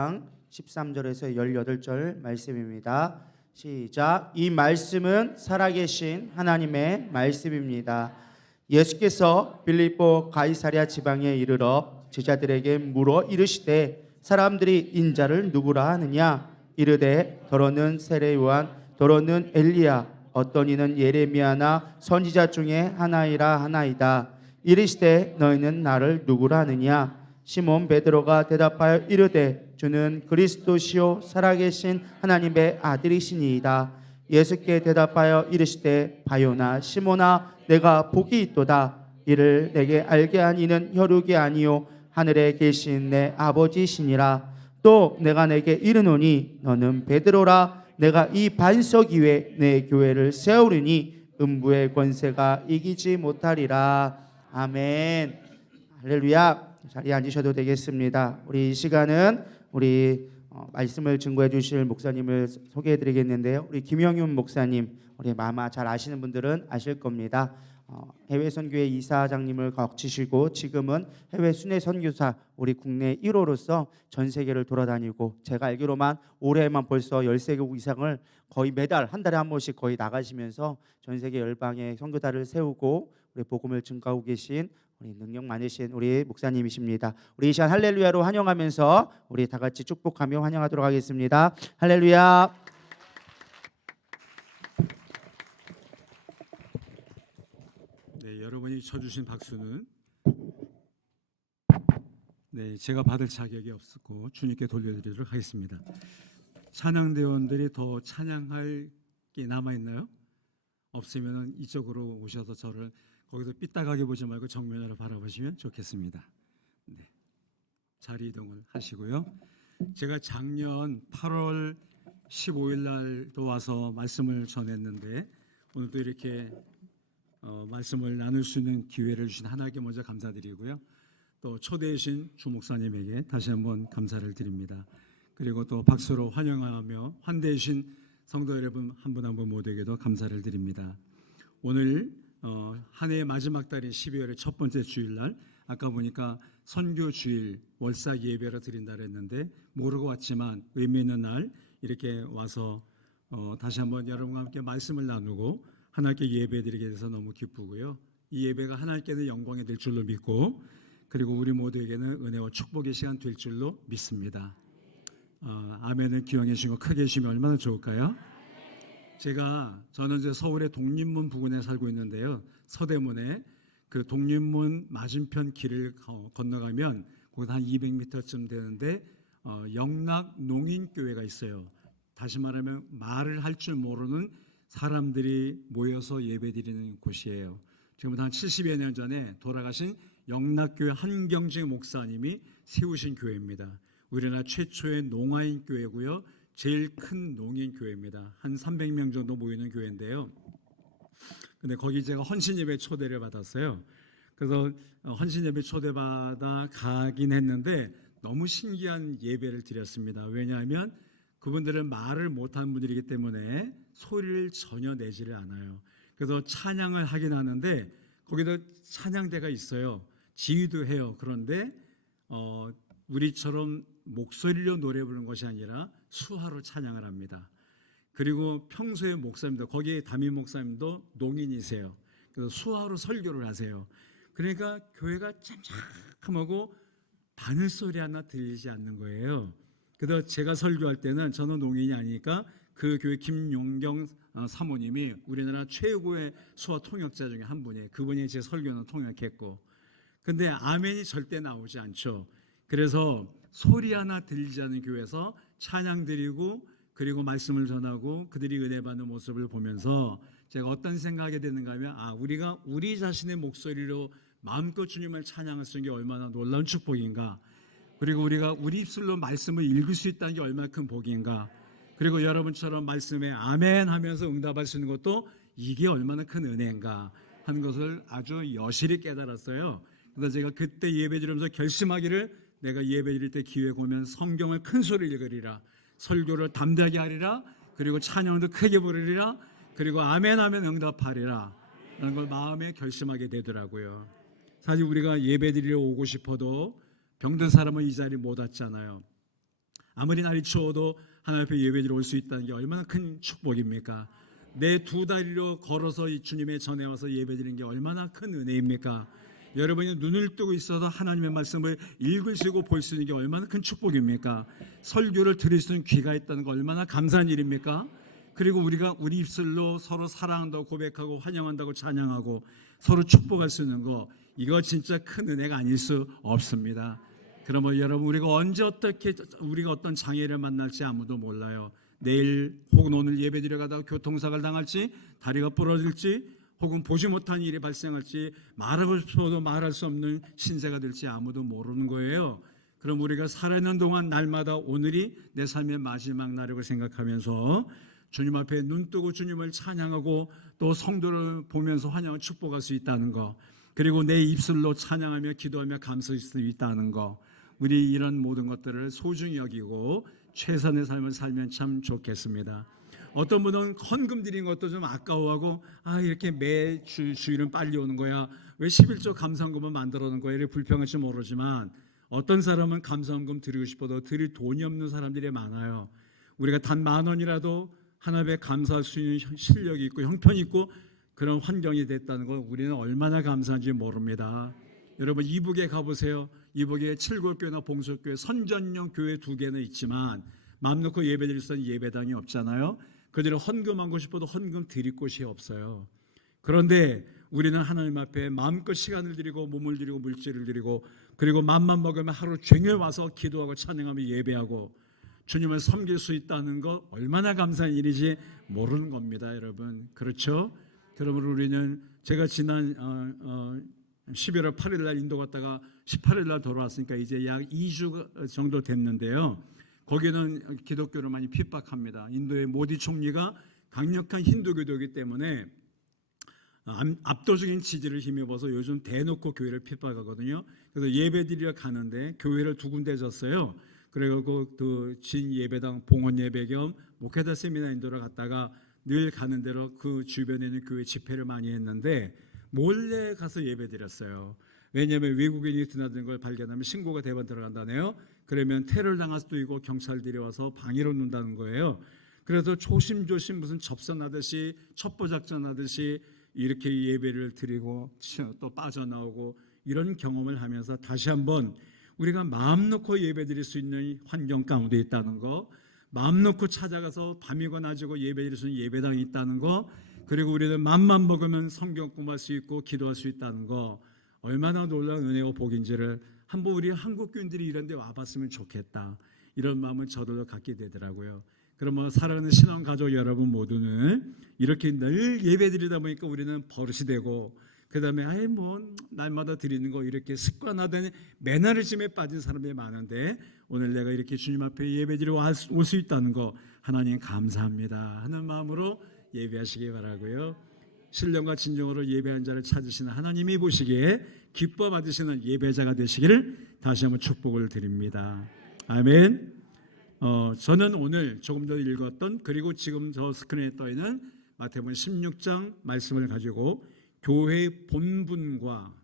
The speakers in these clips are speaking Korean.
13절에서 18절 말씀입니다. 시작. 이 말씀은 살아계신 하나님의 말씀입니다. 예수께서 빌립보 가이사랴 지방에 이르러 제자들에게 물어 이르시되 사람들이 인자를 누구라 하느냐? 이르되 더러는 세례 요한, 더러는 엘리야, 어떤 이는 예레미야나 선지자 중에 하나이라 하나이다. 이르시되 너희는 나를 누구라 하느냐? 시몬 베드로가 대답하여 이르되 주는 그리스도시요 살아계신 하나님의 아들이시니이다. 예수께 대답하여 이르시되 바요나 시몬아 내가 복이 있도다. 이를 내게 알게 한 이는 혈육이 아니요 하늘에 계신 내 아버지시니라. 또 내가 내게 이르노니 너는 베드로라. 내가 이 반석 위에 내 교회를 세우리니 음부의 권세가 이기지 못하리라. 아멘. 할렐루야. 자리에 앉으셔도 되겠습니다. 우리 이 시간은 우리 말씀을 증거해 주실 목사님을 소개해 드리겠는데요. 우리 김영윤 목사님, 우리 아마 잘 아시는 분들은 아실 겁니다. 해외 선교회 이사장님을 거치시고 지금은 해외 순회 선교사 우리 국내 1호로서 전 세계를 돌아다니고 제가 알기로만 올해만 벌써 13개국 이상을 거의 매달 한 달에 한 번씩 거의 나가시면서 전 세계 열방의 선교사를 세우고 우리 복음을 증거하고 계신 우리 능력 많으신 우리 목사님이십니다. 우리 이 시간 할렐루야로 환영하면서 우리 다 같이 축복하며 환영하도록 하겠습니다. 할렐루야. 네, 여러분이 쳐주신 박수는 제가 받을 자격이 없었고 주님께 돌려드리도록 하겠습니다. 찬양대원들이 더 찬양할 게 남아있나요? 없으면 이쪽으로 오셔서 저를 거기서 삐딱하게 보지 말고 정면으로 바라보시면 좋겠습니다. 네, 자리 이동을 하시고요. 제가 작년 8월 15일 날도 와서 말씀을 전했는데 오늘도 이렇게 말씀을 나눌 수 있는 기회를 주신 하나님께 먼저 감사드리고요. 또 초대해 주신 주 목사님에게 다시 한번 감사를 드립니다. 그리고 또 박수로 환영하며 환대해 주신 성도 여러분 한 분 한 분 모두에게도 감사를 드립니다. 오늘 한 해의 마지막 달인 12월의 첫 번째 주일날 아까 보니까 선교 주일 월사 예배로 드린다 했는데 모르고 왔지만 의미 있는 날 이렇게 와서 다시 한번 여러분과 함께 말씀을 나누고 하나님께 예배드리게 돼서 너무 기쁘고요. 이 예배가 하나님께는 영광이 될 줄로 믿고 그리고 우리 모두에게는 은혜와 축복의 시간 될 줄로 믿습니다. 아멘을 기원해 주시고 크게 해주시면 얼마나 좋을까요? 저는 이제 서울의 독립문 부근에 살고 있는데요. 서대문에 그 독립문 맞은편 길을 건너가면 거기서 한 200m쯤 되는데 영락 농인교회가 있어요. 다시 말하면 말을 할 줄 모르는 사람들이 모여서 예배드리는 곳이에요. 지금부터 한 70여 년 전에 돌아가신 영락교회 한경직 목사님이 세우신 교회입니다. 우리나라 최초의 농아인 교회고요. 제일 큰 농인 교회입니다. 한 300명 정도 모이는 교회인데요. 근데 거기 제가 헌신예배 초대를 받았어요. 그래서 헌신예배 초대받아 가긴 했는데 너무 신기한 예배를 드렸습니다. 왜냐하면 그분들은 말을 못하는 분들이기 때문에 소리를 전혀 내지를 않아요. 그래서 찬양을 하긴 하는데 거기도 찬양대가 있어요. 지휘도 해요. 그런데 우리처럼 목소리로 노래 부르는 것이 아니라 수화로 찬양을 합니다. 그리고 평소에 목사님도 거기에 담임 목사님도 농인이세요. 그래서 수화로 설교를 하세요. 그러니까 교회가 짬짬하고 바늘소리 하나 들리지 않는 거예요. 그래서 제가 설교할 때는 저는 농인이 아니니까 그 교회 김용경 사모님이 우리나라 최고의 수화 통역자 중에 한 분이에요. 그분이 제 설교는 통역했고 근데 아멘이 절대 나오지 않죠. 그래서 소리 하나 들리지 않는 교회에서 찬양 드리고 그리고 말씀을 전하고 그들이 은혜 받는 모습을 보면서 제가 어떤 생각이 드는가 하면 우리가 우리 자신의 목소리로 마음껏 주님을 찬양할 수 있는 게 얼마나 놀라운 축복인가. 그리고 우리가 우리 입술로 말씀을 읽을 수 있다는 게 얼마나 큰 복인가. 그리고 여러분처럼 말씀에 아멘 하면서 응답할 수 있는 것도 이게 얼마나 큰 은혜인가 하는 것을 아주 여실히 깨달았어요. 그래서 제가 그때 예배드리면서 결심하기를 내가 예배드릴 때 기회가 오면 성경을 큰 소리로 읽으리라, 설교를 담대하게 하리라, 그리고 찬양도 크게 부르리라, 그리고 아멘 하면 응답하리라 라는 걸 마음에 결심하게 되더라고요. 사실 우리가 예배드리러 오고 싶어도 병든 사람은 이 자리 못 왔잖아요. 아무리 날이 추워도 하나님 앞에 예배드리러 올 수 있다는 게 얼마나 큰 축복입니까? 내 두 다리로 걸어서 이 주님의 전에 와서 예배드리는 게 얼마나 큰 은혜입니까? 여러분이 눈을 뜨고 있어서 하나님의 말씀을 읽을 수 있고 볼 수 있는 게 얼마나 큰 축복입니까? 설교를 들을 수 있는 귀가 있다는 거 얼마나 감사한 일입니까? 그리고 우리가 우리 입술로 서로 사랑한다고 고백하고 환영한다고 찬양하고 서로 축복할 수 있는 거, 이거 진짜 큰 은혜가 아닐 수 없습니다. 그러면 여러분, 우리가 언제 어떻게 우리가 어떤 장애를 만날지 아무도 몰라요. 내일 혹은 오늘 예배드려 가다가 교통사고를 당할지, 다리가 부러질지, 혹은 보지 못한 일이 발생할지, 말하고 싶어도 말할 수 없는 신세가 될지 아무도 모르는 거예요. 그럼 우리가 살아있는 동안 날마다 오늘이 내 삶의 마지막 날이라고 생각하면서 주님 앞에 눈 뜨고 주님을 찬양하고 또 성도를 보면서 환영을 축복할 수 있다는 거, 그리고 내 입술로 찬양하며 기도하며 감사할 수 있다는 거, 우리 이런 모든 것들을 소중히 여기고 최선의 삶을 살면 참 좋겠습니다. 어떤 분은 헌금 드린 것도 좀 아까워하고, 이렇게 매 주일은 빨리 오는 거야, 왜 11조 감사헌금을 만들어 놓은 거야, 이렇게 불평할지 모르지만 어떤 사람은 감사헌금 드리고 싶어도 드릴 돈이 없는 사람들이 많아요. 우리가 단 10,000원이라도 하나님에 감사할 수 있는 실력이 있고 형편이 있고 그런 환경이 됐다는 걸 우리는 얼마나 감사한지 모릅니다. 여러분, 이북에 가보세요. 이북에 칠곡교회나 봉석교회, 선전용 교회 2개는 있지만 마음 놓고 예배드릴 수 있는 예배당이 없잖아요. 그들은 헌금하고 싶어도 헌금 드릴 곳이 없어요. 그런데 우리는 하나님 앞에 마음껏 시간을 드리고 몸을 드리고 물질을 드리고, 그리고 맘만 먹으면 하루 종일 와서 기도하고 찬양하며 예배하고 주님을 섬길 수 있다는 거 얼마나 감사한 일이지 모르는 겁니다, 여러분. 그렇죠? 그러므로 우리는, 제가 지난 11월 8일 날 인도 갔다가 18일 날 돌아왔으니까 이제 약 2주 정도 됐는데요. 거기는 기독교를 많이 핍박합니다. 인도의 모디 총리가 강력한 힌두교도이기 때문에 압도적인 지지를 힘입어서 요즘 대놓고 교회를 핍박하거든요. 그래서 예배드리러 가는데 교회를 2군데 졌어요. 그리고 그 진 예배당 봉헌 예배 겸 목회자 세미나 인도를 갔다가 늘 가는 대로 그 주변에 있는 교회 집회를 많이 했는데 몰래 가서 예배드렸어요. 왜냐하면 외국인이 드나드는 걸 발견하면 신고가 대번 들어간다네요. 그러면 테러를 당할 수도 있고 경찰들이 와서 방해로 놓는다는 거예요. 그래서 조심조심 무슨 접선하듯이 첩보작전하듯이 이렇게 예배를 드리고 또 빠져나오고 이런 경험을 하면서 다시 한번 우리가 마음 놓고 예배드릴 수 있는 환경 가운데 있다는 거, 마음 놓고 찾아가서 밤이고 낮이고 예배드릴 수 있는 예배당이 있다는 거, 그리고 우리는 맘만 먹으면 성경 공부할 수 있고 기도할 수 있다는 거, 얼마나 놀라운 은혜와 복인지를 한번 우리 한국 교인들이 이런 데 와봤으면 좋겠다, 이런 마음을 저도 갖게 되더라고요. 그러면 사랑하는 신앙 가족 여러분 모두는 이렇게 늘 예배드리다 보니까 우리는 버릇이 되고, 그 다음에 날마다 드리는 거 이렇게 습관화된 매너리즘에 빠진 사람이 많은데, 오늘 내가 이렇게 주님 앞에 예배드리러 올 수 있다는 거 하나님 감사합니다 하는 마음으로 예배하시기 바라고요. 신령과 진정으로 예배한 자를 찾으시는 하나님이 보시기에 기뻐 받으시는 예배자가 되시기를 다시 한번 축복을 드립니다. 아멘. 저는 오늘 조금 전에 읽었던, 그리고 지금 저 스크린에 떠 있는 마태복음 16장 말씀을 가지고 교회의 본분과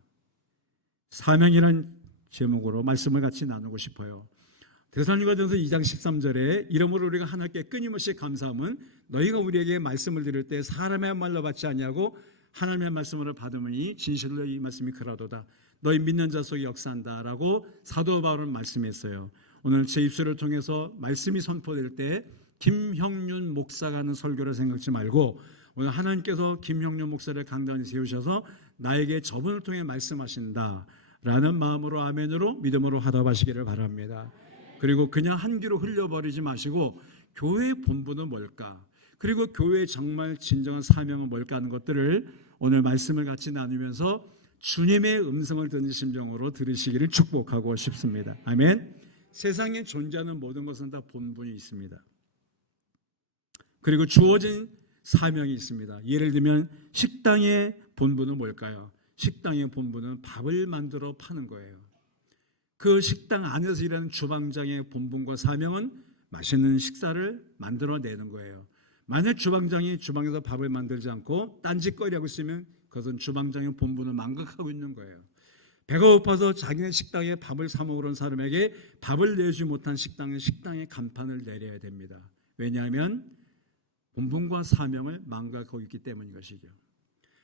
사명이라는 제목으로 말씀을 같이 나누고 싶어요. 데살로니가전서 2장 13절에 이러므로 우리가 하나님께 끊임없이 감사함은 너희가 우리에게 말씀을 드릴 때 사람의 말로 받지 아니하고 하나님의 말씀으로 받으니 진실로 이 말씀이 그라도다. 너희 믿는 자 속에 역사한다라고 사도 바울은 말씀했어요. 오늘 제 입술을 통해서 말씀이 선포될 때 김형륜 목사가 하는 설교를 생각지 말고, 오늘 하나님께서 김형륜 목사를 강단에 세우셔서 나에게 저분을 통해 말씀하신다라는 마음으로, 아멘으로, 믿음으로 화답하시기를 바랍니다. 그리고 그냥 한 귀로 흘려버리지 마시고 교회의 본분은 뭘까, 그리고 교회의 정말 진정한 사명은 뭘까 하는 것들을 오늘 말씀을 같이 나누면서 주님의 음성을 듣는 심정으로 들으시기를 축복하고 싶습니다. 아멘. 세상에 존재하는 모든 것은 다 본분이 있습니다. 그리고 주어진 사명이 있습니다. 예를 들면 식당의 본분은 뭘까요? 식당의 본분은 밥을 만들어 파는 거예요. 그 식당 안에서 일하는 주방장의 본분과 사명은 맛있는 식사를 만들어내는 거예요. 만약 주방장이 주방에서 밥을 만들지 않고 딴짓거리하고 있으면 그것은 주방장의 본분을 망각하고 있는 거예요. 배가 고파서 자기네 식당에 밥을 사 먹으러 온 사람에게 밥을 내지 못한 식당의 간판을 내려야 됩니다. 왜냐하면 본분과 사명을 망각하고 있기 때문인 것이죠.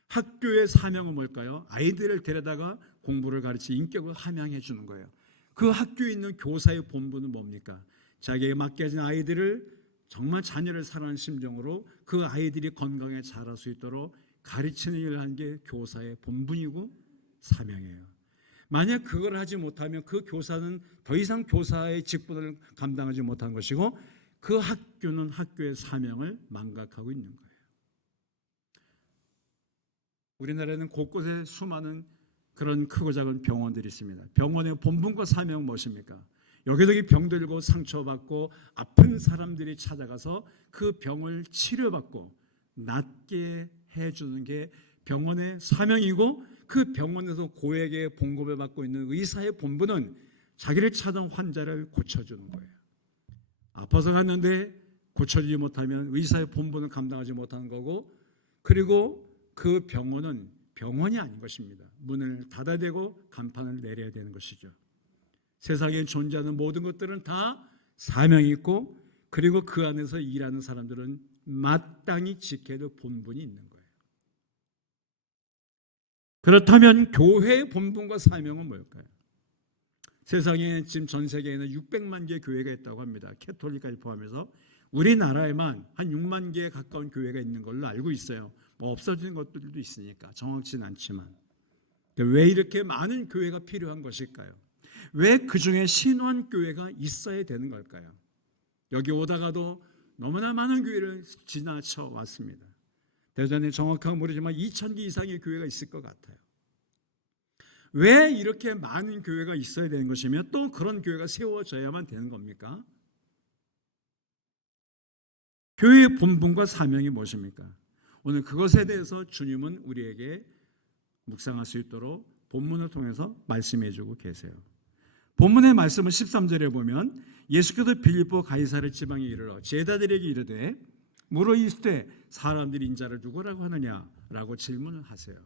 학교의 사명은 뭘까요? 아이들을 데려다가 공부를 가르치 인격을 함양해 주는 거예요. 그 학교에 있는 교사의 본분은 뭡니까? 자기에게 맡겨진 아이들을 정말 자녀를 사랑하는 심정으로 그 아이들이 건강하게 자랄 수 있도록 가르치는 일을 하는 게 교사의 본분이고 사명이에요. 만약 그걸 하지 못하면 그 교사는 더 이상 교사의 직분을 감당하지 못한 것이고 그 학교는 학교의 사명을 망각하고 있는 거예요. 우리나라에는 곳곳에 수많은 그런 크고 작은 병원들이 있습니다. 병원의 본분과 사명은 무엇입니까? 여기저기 병들고 상처받고 아픈 사람들이 찾아가서 그 병을 치료받고 낫게 해주는 게 병원의 사명이고, 그 병원에서 고액의 봉급을 받고 있는 의사의 본분은 자기를 찾아온 환자를 고쳐주는 거예요. 아파서 갔는데 고쳐주지 못하면 의사의 본분을 감당하지 못하는 거고, 그리고 그 병원은 병원이 아닌 것입니다. 문을 닫아야 되고 간판을 내려야 되는 것이죠. 세상에 존재하는 모든 것들은 다 사명이 있고, 그리고 그 안에서 일하는 사람들은 마땅히 지켜야 될 본분이 있는 거예요. 그렇다면 교회의 본분과 사명은 뭘까요? 세상에 지금 전 세계에는 600만 개의 교회가 있다고 합니다. 캐톨릭까지 포함해서 우리나라에만 한 6만 개에 가까운 교회가 있는 걸로 알고 있어요. 뭐 없어지는 것들도 있으니까 정확치는 않지만, 왜 이렇게 많은 교회가 필요한 것일까요? 왜 그 중에 신원 교회가 있어야 되는 걸까요? 여기 오다가도 너무나 많은 교회를 지나쳐 왔습니다. 대전에 정확하게 모르지만 2,000개 이상의 교회가 있을 것 같아요. 왜 이렇게 많은 교회가 있어야 되는 것이며 또 그런 교회가 세워져야만 되는 겁니까? 교회의 본분과 사명이 무엇입니까? 오늘 그것에 대해서 주님은 우리에게 묵상할 수 있도록 본문을 통해서 말씀해 주고 계세요. 본문의 말씀은 13절에 보면 예수께서 빌립보 가이사랴 지방에 이르러 제자들에게 이르되 물어 이르되 사람들이 인자를 누구라고 하느냐라고 질문을 하세요.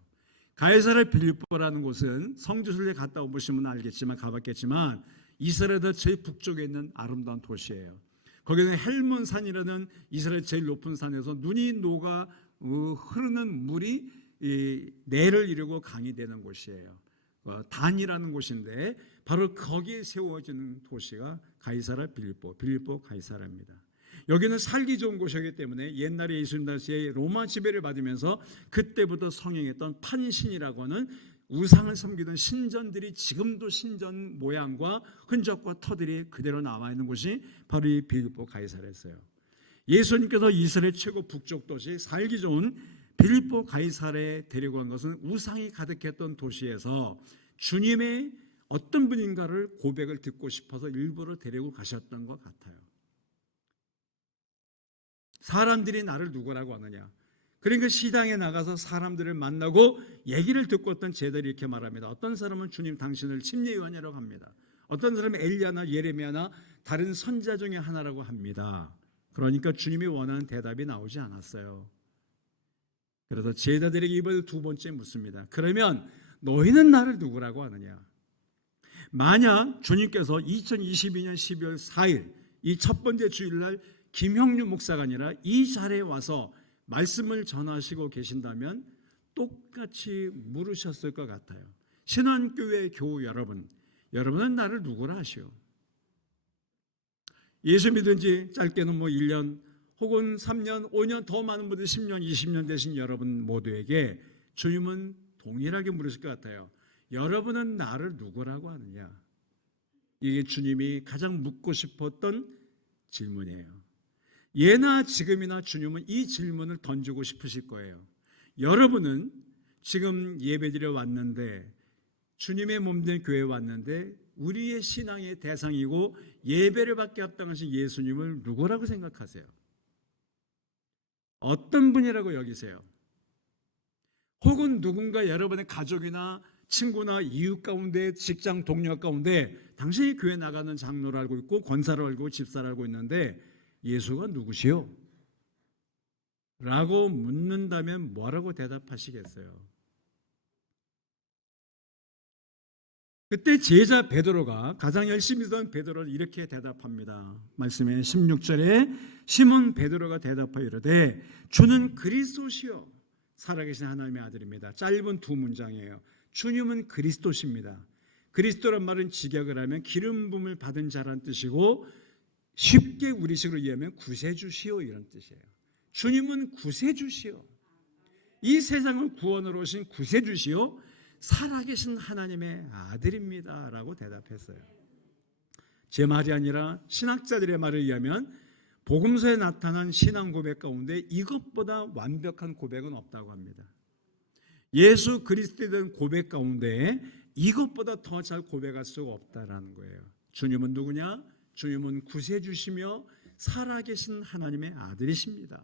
가이사랴 빌립보라는 곳은 성지순례 갔다 오시면 알겠지만 가봤겠지만 이스라엘 제일 북쪽에 있는 아름다운 도시예요. 거기는 헬몬산이라는 이스라엘 제일 높은 산에서 눈이 녹아 흐르는 물이 내를 이루고 강이 되는 곳이에요. 단이라는 곳인데 바로 거기에 세워지는 도시가 가이사랴 빌립보 가이사랴입니다. 여기는 살기 좋은 곳이기 때문에 옛날에 예수님 당시에 로마 지배를 받으면서 그때부터 성행했던 판신이라고 하는 우상을 섬기던 신전들이 지금도 신전 모양과 흔적과 터들이 그대로 남아있는 곳이 바로 이 빌립보 가이사랴였어요. 예수님께서 이스라엘 최고 북쪽 도시 살기 좋은 빌립보 가이사랴에 데리고 간 것은 우상이 가득했던 도시에서 주님의 어떤 분인가를 고백을 듣고 싶어서 일부러 데리고 가셨던 것 같아요. 사람들이 나를 누구라고 하느냐. 그러니까 시장에 나가서 사람들을 만나고 얘기를 듣고 어떤 제자들이 이렇게 말합니다. 어떤 사람은 주님 당신을 침례요한이라고 합니다. 어떤 사람은 엘리야나 예레미야나 다른 선자 중에 하나라고 합니다. 그러니까 주님이 원하는 대답이 나오지 않았어요. 그래서 제자들에게 이번에 두 번째 묻습니다. 그러면 너희는 나를 누구라고 하느냐? 만약 주님께서 2022년 12월 4일 이 첫 번째 주일날 김형류 목사가 아니라 이 자리에 와서 말씀을 전하시고 계신다면 똑같이 물으셨을 것 같아요. 신한교회 교우 여러분, 여러분은 나를 누구라 하시오? 예수 믿은 지 짧게는 1년 혹은 3년, 5년, 더 많은 분들 10년, 20년 되신 여러분 모두에게 주님은 동일하게 물으실 것 같아요. 여러분은 나를 누구라고 하느냐? 이게 주님이 가장 묻고 싶었던 질문이에요. 예나 지금이나 주님은 이 질문을 던지고 싶으실 거예요. 여러분은 지금 예배드려 왔는데, 주님의 몸된 교회에 왔는데 우리의 신앙의 대상이고 예배를 받게 합당하신 예수님을 누구라고 생각하세요? 어떤 분이라고 여기세요? 혹은 누군가 여러분의 가족이나 친구나 이웃 가운데, 직장 동료 가운데 당신이 교회 나가는 장로를 알고 있고 권사를 알고 있고 집사를 알고 있는데 예수가 누구시오? 라고 묻는다면 뭐라고 대답하시겠어요? 그때 제자 베드로가 가장 열심히 있던 베드로는 이렇게 대답합니다. 말씀에 16절에 시몬 베드로가 대답하여 이르되 주는 그리스도시요 살아계신 하나님의 아들입니다. 짧은 두 문장이에요. 주님은 그리스도십니다. 그리스도란 말은 직역을 하면 기름 부음을 받은 자란 뜻이고 쉽게 우리식으로 이해하면 구세주시오 이런 뜻이에요. 주님은 구세주시오. 이 세상을 구원으로 오신 구세주시오 살아계신 하나님의 아들입니다 라고 대답했어요. 제 말이 아니라 신학자들의 말에 의하면 복음서에 나타난 신앙 고백 가운데 이것보다 완벽한 고백은 없다고 합니다. 예수 그리스도에 대한 고백 가운데 이것보다 더 잘 고백할 수가 없다라는 거예요. 주님은 누구냐? 주님은 구세주시며 살아계신 하나님의 아들이십니다.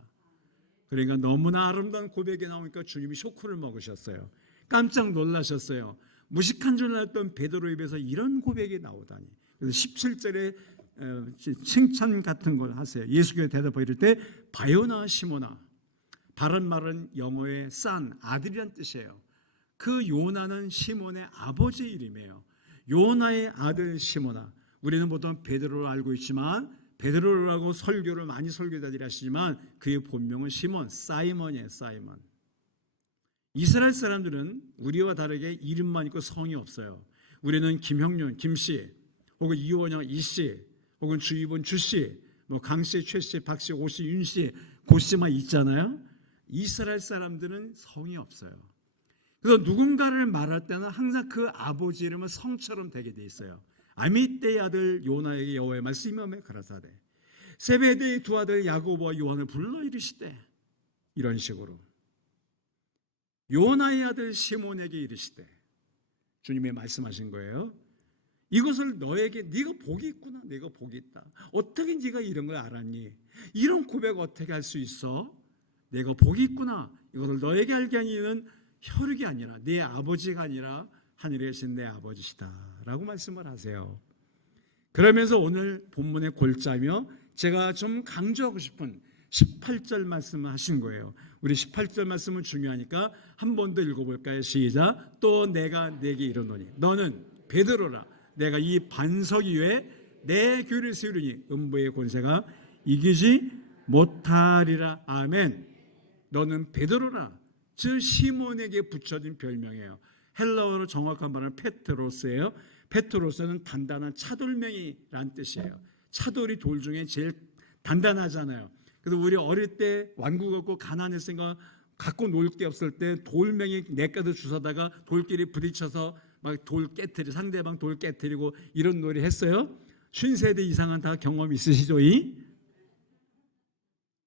그러니까 너무나 아름다운 고백이 나오니까 주님이 쇼크를 먹으셨어요. 깜짝 놀라셨어요. 무식한 줄 알았던 베드로 입에서 이런 고백이 나오다니. 그래서 17절에 칭찬 같은 걸 하세요. 예수께서 대답하여 이를 때 바요나 시모나, 바른 말은 영어의 산, 아들이란 뜻이에요. 그 요나는 시몬의 아버지 이름이에요. 요나의 아들 시모나. 우리는 보통 베드로로 알고 있지만 베드로라고 설교를 많이 설교자들이 하시지만 그의 본명은 시몬, 사이먼이에요. 사이먼. 이스라엘 사람들은 우리와 다르게 이름만 있고 성이 없어요. 우리는 김형륜, 김씨, 혹은 이원영, 이씨, 혹은 주입은 주씨, 뭐 강씨, 최씨, 박씨, 오씨, 윤씨, 고씨만 있잖아요. 이스라엘 사람들은 성이 없어요. 그래서 누군가를 말할 때는 항상 그 아버지 이름은 성처럼 되게 돼 있어요. 아미떼의 아들 요나에게 여호와의 말씀이 임하매 가라사대 세베대의 두 아들 야고보와 요한을 불러 이르시되 이런 식으로 요나의 아들 시몬에게 이르시되 주님이 말씀하신 거예요. 이것을 너에게 네가 복이 있구나. 네가 복이 있다. 어떻게 네가 이런 걸 알았니? 이런 고백 어떻게 할 수 있어? 내가 복이 있구나. 이것을 너에게 알게 하는 이는 혈육이 아니라 네 아버지가 아니라 하늘에 계신 내 아버지시다 라고 말씀을 하세요. 그러면서 오늘 본문의 골자며 제가 좀 강조하고 싶은 18절 말씀을 하신 거예요. 우리 18절 말씀은 중요하니까 한 번 더 읽어볼까요? 시작. 또 내가 네게 이르노니 너는 베드로라. 내가 이 반석 위에 내 교회를 세우리니 음부의 권세가 이기지 못하리라. 아멘. 너는 베드로라. 즉 시몬에게 붙여진 별명이에요. 헬라어로 정확한 말은 페트로스예요. 페트로스는 단단한 차돌명이란 뜻이에요. 차돌이 돌 중에 제일 단단하잖아요. 그래서 우리 어릴 때 완구 갖고 가난했으니까 갖고 놀 게 없을 때 돌멩이 내까지 주워다가 돌끼리 부딪혀서 막 돌 깨트리 상대방 돌 깨트리고 이런 놀이 했어요. 50세대 이상은 다 경험 있으시죠?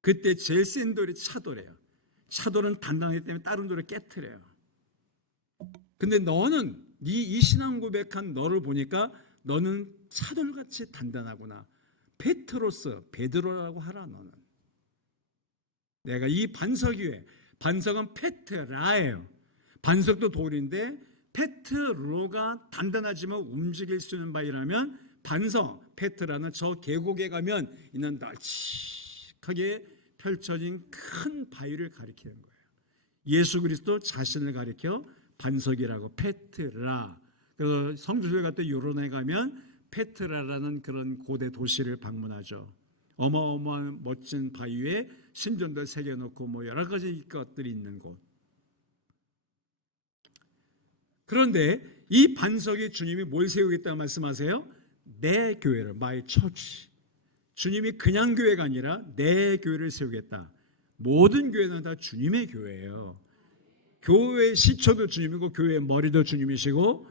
그때 제일 센 돌이 차돌이에요. 차돌은 단단하기 때문에 다른 돌을 깨트려요. 근데 너는 이 신앙 고백한 너를 보니까 너는 차돌같이 단단하구나. 페트로스, 베드로라고 하라. 너는 내가 이 반석 위에, 반석은 페트라예요. 반석도 돌인데 페트로가 단단하지만 움직일 수 있는 바이라면 반석, 페트라는 저 계곡에 가면 있는 널찍하게 펼쳐진 큰 바위를 가리키는 거예요. 예수 그리스도 자신을 가리켜 반석이라고 페트라. 그래서 성주를 갈 때 요론에 가면 페트라라는 그런 고대 도시를 방문하죠. 어마어마한 멋진 바위에 신전도 새겨놓고 뭐 여러 가지 것들이 있는 곳. 그런데 이 반석에 주님이 뭘 세우겠다고 말씀하세요? 내 교회를, my church. 주님이 그냥 교회가 아니라 내 교회를 세우겠다. 모든 교회는 다 주님의 교회예요. 교회의 시초도 주님이고 교회의 머리도 주님이시고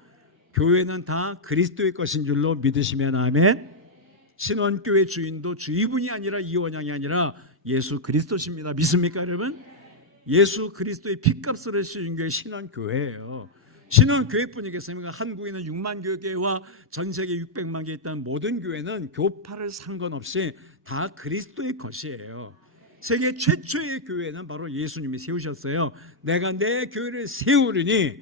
교회는 다 그리스도의 것인 줄로 믿으시면 아멘. 신원교회 주인도 주이분이 아니라 이원양이 아니라 예수 그리스도십니다. 믿습니까 여러분? 예수 그리스도의 핏값을 주신 교회 신원교회예요. 신원교회뿐이겠습니까? 한국에는 6만 교회와 전 세계 600만 개 있다는 모든 교회는 교파를 상관없이 다 그리스도의 것이에요. 세계 최초의 교회는 바로 예수님이 세우셨어요. 내가 내 교회를 세우리니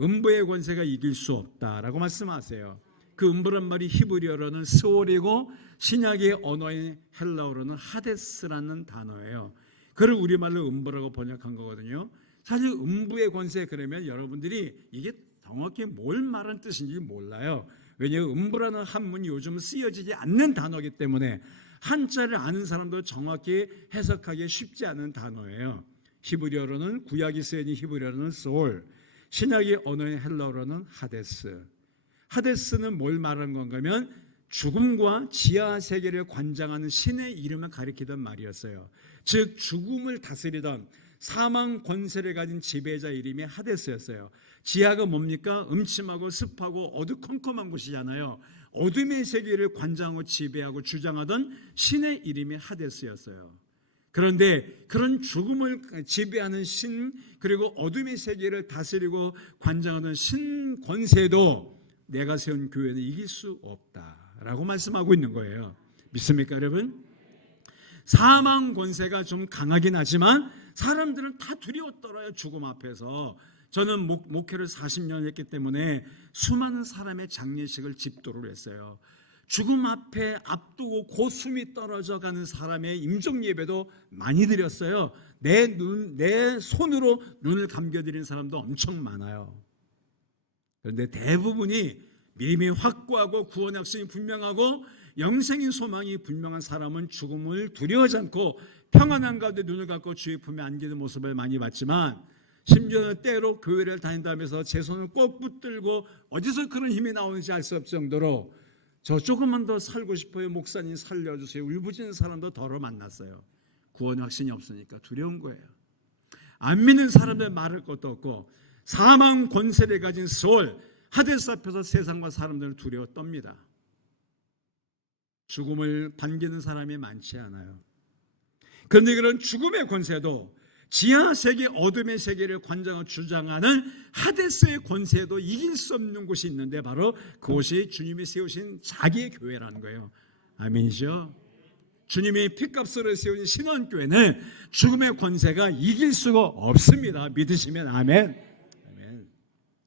음부의 권세가 이길 수 없다라고 말씀하세요. 그 음부란 말이 히브리어로는 스올이고 신약의 언어인 헬라어로는 하데스라는 단어예요. 그걸 우리말로 음부라고 번역한 거거든요. 사실 음부의 권세 그러면 여러분들이 이게 정확히 뭘 말하는 뜻인지 몰라요. 왜냐하면 음부라는 한문이 요즘 쓰여지지 않는 단어이기 때문에 한자를 아는 사람도 정확히 해석하기 쉽지 않은 단어예요. 히브리어로는 구약이 쓰여진 히브리어로는 소울, 신약의 언어인 헬라어로는 하데스. 하데스는 뭘 말하는 건가면 죽음과 지하 세계를 관장하는 신의 이름을 가리키던 말이었어요. 즉 죽음을 다스리던 사망 권세를 가진 지배자 이름이 하데스였어요. 지하가 뭡니까? 음침하고 습하고 어두컴컴한 곳이잖아요. 어둠의 세계를 관장하고 지배하고 주장하던 신의 이름이 하데스였어요. 그런데 그런 죽음을 지배하는 신, 그리고 어둠의 세계를 다스리고 관장하던 신 권세도 내가 세운 교회는 이길 수 없다라고 말씀하고 있는 거예요. 믿습니까, 여러분? 사망 권세가 좀 강하긴 하지만 사람들은 다 두려워 떨어요. 죽음 앞에서. 저는 목회를 40년 했기 때문에 수많은 사람의 장례식을 집도를 했어요. 죽음 앞에 앞두고 곧 숨이 떨어져 가는 사람의 임종 예배도 많이 드렸어요. 내 손으로 눈을 감겨드린 사람도 엄청 많아요. 그런데 대부분이 믿음이 확고하고 구원의 확신이 분명하고 영생의 소망이 분명한 사람은 죽음을 두려워하지 않고 평안한 가운데 눈을 감고 주의 품에 안기는 모습을 많이 봤지만, 심지어는 때로 교회를 다닌다면서 제 손을 꼭 붙들고 어디서 그런 힘이 나오는지 알 수 없을 정도로 저 조금만 더 살고 싶어요, 목사님 살려주세요, 울부짖는 사람도 덜어 만났어요. 구원 확신이 없으니까 두려운 거예요. 안 믿는 사람들 말할 것도 없고 사망 권세를 가진 소울 하데스 앞에서 세상과 사람들을 두려워 떱니다. 죽음을 반기는 사람이 많지 않아요. 그런데 그런 죽음의 권세도 지하 세계 어둠의 세계를 관장하고 주장하는 하데스의 권세도 이길 수 없는 곳이 있는데 바로 그곳이 주님이 세우신 자기의 교회라는 거예요. 아멘이죠? 주님이 핏값으로 세우신 신원교회는 죽음의 권세가 이길 수가 없습니다. 믿으시면 아멘. 아멘.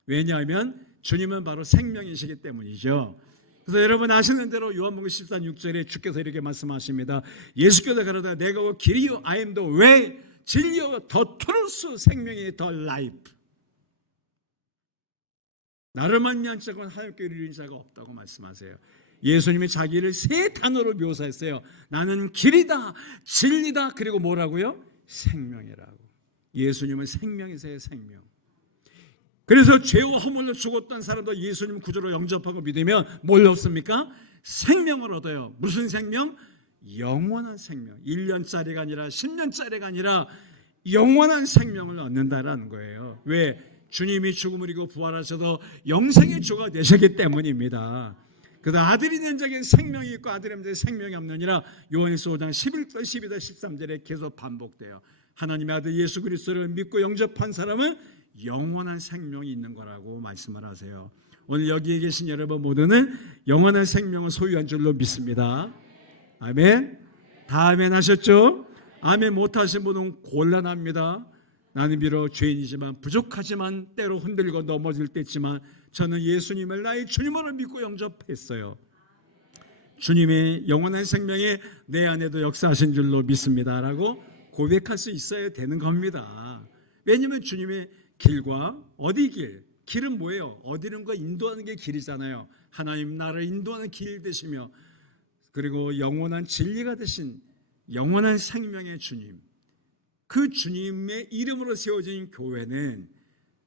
왜냐하면 주님은 바로 생명이시기 때문이죠. 그래서 여러분 아시는 대로 요한복음 14:6절에 주께서 이렇게 말씀하십니다. 예수께서 가로되 내가 곧 길이요 I am the way 진리요 더 트루스 생명이 더 라이프. 나를 만난 자가 하나님께 이르는 자가 없다고 말씀하세요. 예수님이 자기를 세 단어로 묘사했어요. 나는 길이다, 진리다, 그리고 뭐라고요? 생명이라고. 예수님은 생명이세요, 생명. 그래서 죄와 허물로 죽었던 사람도 예수님 구주로 영접하고 믿으면 뭘 얻습니까? 생명을 얻어요. 무슨 생명? 영원한 생명. 1년짜리가 아니라 10년짜리가 아니라 영원한 생명을 얻는다라는 거예요. 왜? 주님이 죽음을 이기고 부활하셔서 영생의 주가 되셨기 때문입니다. 그래서 아들이 된 자에게 생명이 있고 아들이 된 자에게 생명이 없느니라 요한일서 5장 11절 12절 13절에 계속 반복돼요. 하나님의 아들 예수 그리스도를 믿고 영접한 사람은 영원한 생명이 있는 거라고 말씀을 하세요. 오늘 여기에 계신 여러분 모두는 영원한 생명을 소유한 줄로 믿습니다. 아멘. 다 아멘 하셨죠? 아멘 못하신 분은 곤란합니다. 나는 비록 죄인이지만 부족하지만 때로 흔들고 넘어질 때 있지만 저는 예수님을 나의 주님으로 믿고 영접했어요. 주님의 영원한 생명이 내 안에도 역사하신 줄로 믿습니다라고 고백할 수 있어야 되는 겁니다. 왜냐하면 주님의 길과 어디 길? 길은 뭐예요? 어디는 거 인도하는 게 길이잖아요. 하나님 나를 인도하는 길 되시며 그리고 영원한 진리가 되신 영원한 생명의 주님, 그 주님의 이름으로 세워진 교회는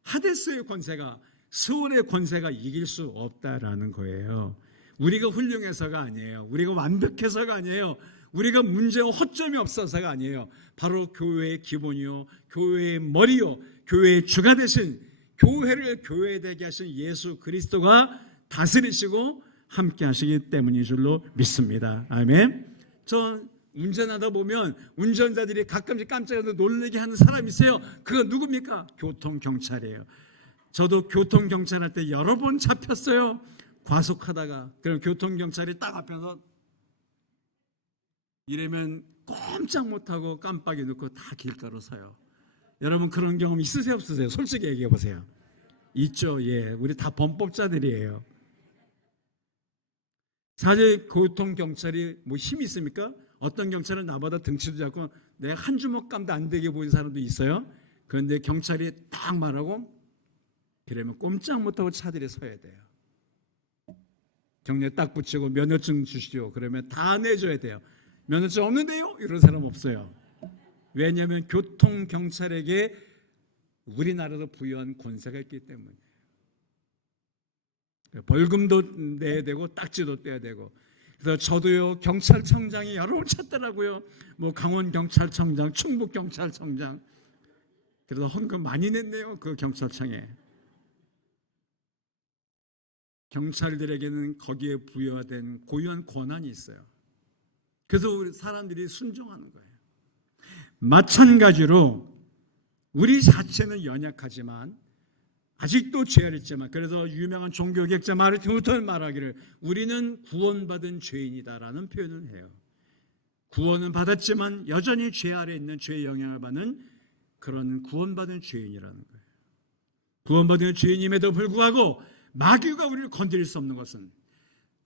하데스의 권세가 스월의 권세가 이길 수 없다라는 거예요. 우리가 훌륭해서가 아니에요. 우리가 완벽해서가 아니에요. 우리가 문제와 허점이 없어서가 아니에요. 바로 교회의 기본이요, 교회의 머리요, 교회의 주가 되신, 교회를 교회되게 하신 예수 그리스도가 다스리시고 함께 하시기 때문인 줄로 믿습니다. 아멘. 저 운전하다 보면 운전자들이 가끔씩 깜짝 놀라게 하는 사람이 있어요. 그거 누굽니까? 교통경찰이에요. 저도 교통경찰 할 때 여러 번 잡혔어요. 과속하다가. 그럼 교통경찰이 딱 앞에서 이러면 꼼짝 못하고 깜빡이 넣고 다 길가로 서요. 여러분 그런 경험 있으세요 없으세요? 솔직히 얘기해 보세요. 있죠. 예, 우리 다 범법자들이에요. 사실 교통경찰이 뭐 힘이 있습니까? 어떤 경찰은 나보다 등치도 작고 내가 한 주먹감도 안 되게 보이는 사람도 있어요. 그런데 경찰이 딱 말하고 그러면 꼼짝 못하고 차들이 서야 돼요. 경례 딱 붙이고 면허증 주시오. 그러면 다 내줘야 돼요. 면허증 없는데요? 이런 사람 없어요. 왜냐하면 교통경찰에게 우리나라도 부여한 권세가 있기 때문이에요. 벌금도 내야 되고 딱지도 떼야 되고. 그래서 저도요, 경찰청장이 여러 번 찾더라고요. 뭐 강원경찰청장, 충북경찰청장. 그래서 헌금 많이 냈네요, 그 경찰청에. 경찰들에게는 거기에 부여된 고유한 권한이 있어요. 그래서 우리 사람들이 순종하는 거예요. 마찬가지로 우리 자체는 연약하지만 아직도 죄를 있지만, 그래서 유명한 종교개혁자 마르틴 루터는 말하기를 우리는 구원받은 죄인이다라는 표현을 해요. 구원은 받았지만 여전히 죄 아래 있는 죄의 영향을 받는 그런 구원받은 죄인이라는 거예요. 구원받은 죄인임에도 불구하고 마귀가 우리를 건드릴 수 없는 것은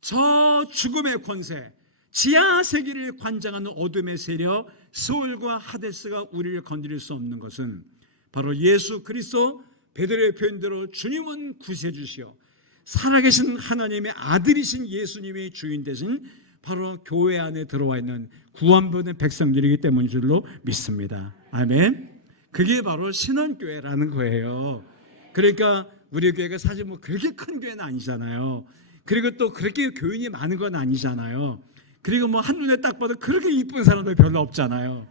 저 죽음의 권세, 지하 세계를 관장하는 어둠의 세력 스올과 하데스가 우리를 건드릴 수 없는 것은 바로 예수 그리스도, 베드로의 표현대로 주님은 구세주시오, 살아계신 하나님의 아들이신 예수님이 주인 되신 바로 교회 안에 들어와 있는 구원받은 백성들이기 때문인 줄로 믿습니다. 아멘. 그게 바로 신원교회라는 거예요. 그러니까 우리 교회가 사실 뭐 그렇게 큰 교회는 아니잖아요. 그리고 또 그렇게 교인이 많은 건 아니잖아요. 그리고 뭐 한눈에 딱 봐도 그렇게 이쁜 사람들 별로 없잖아요.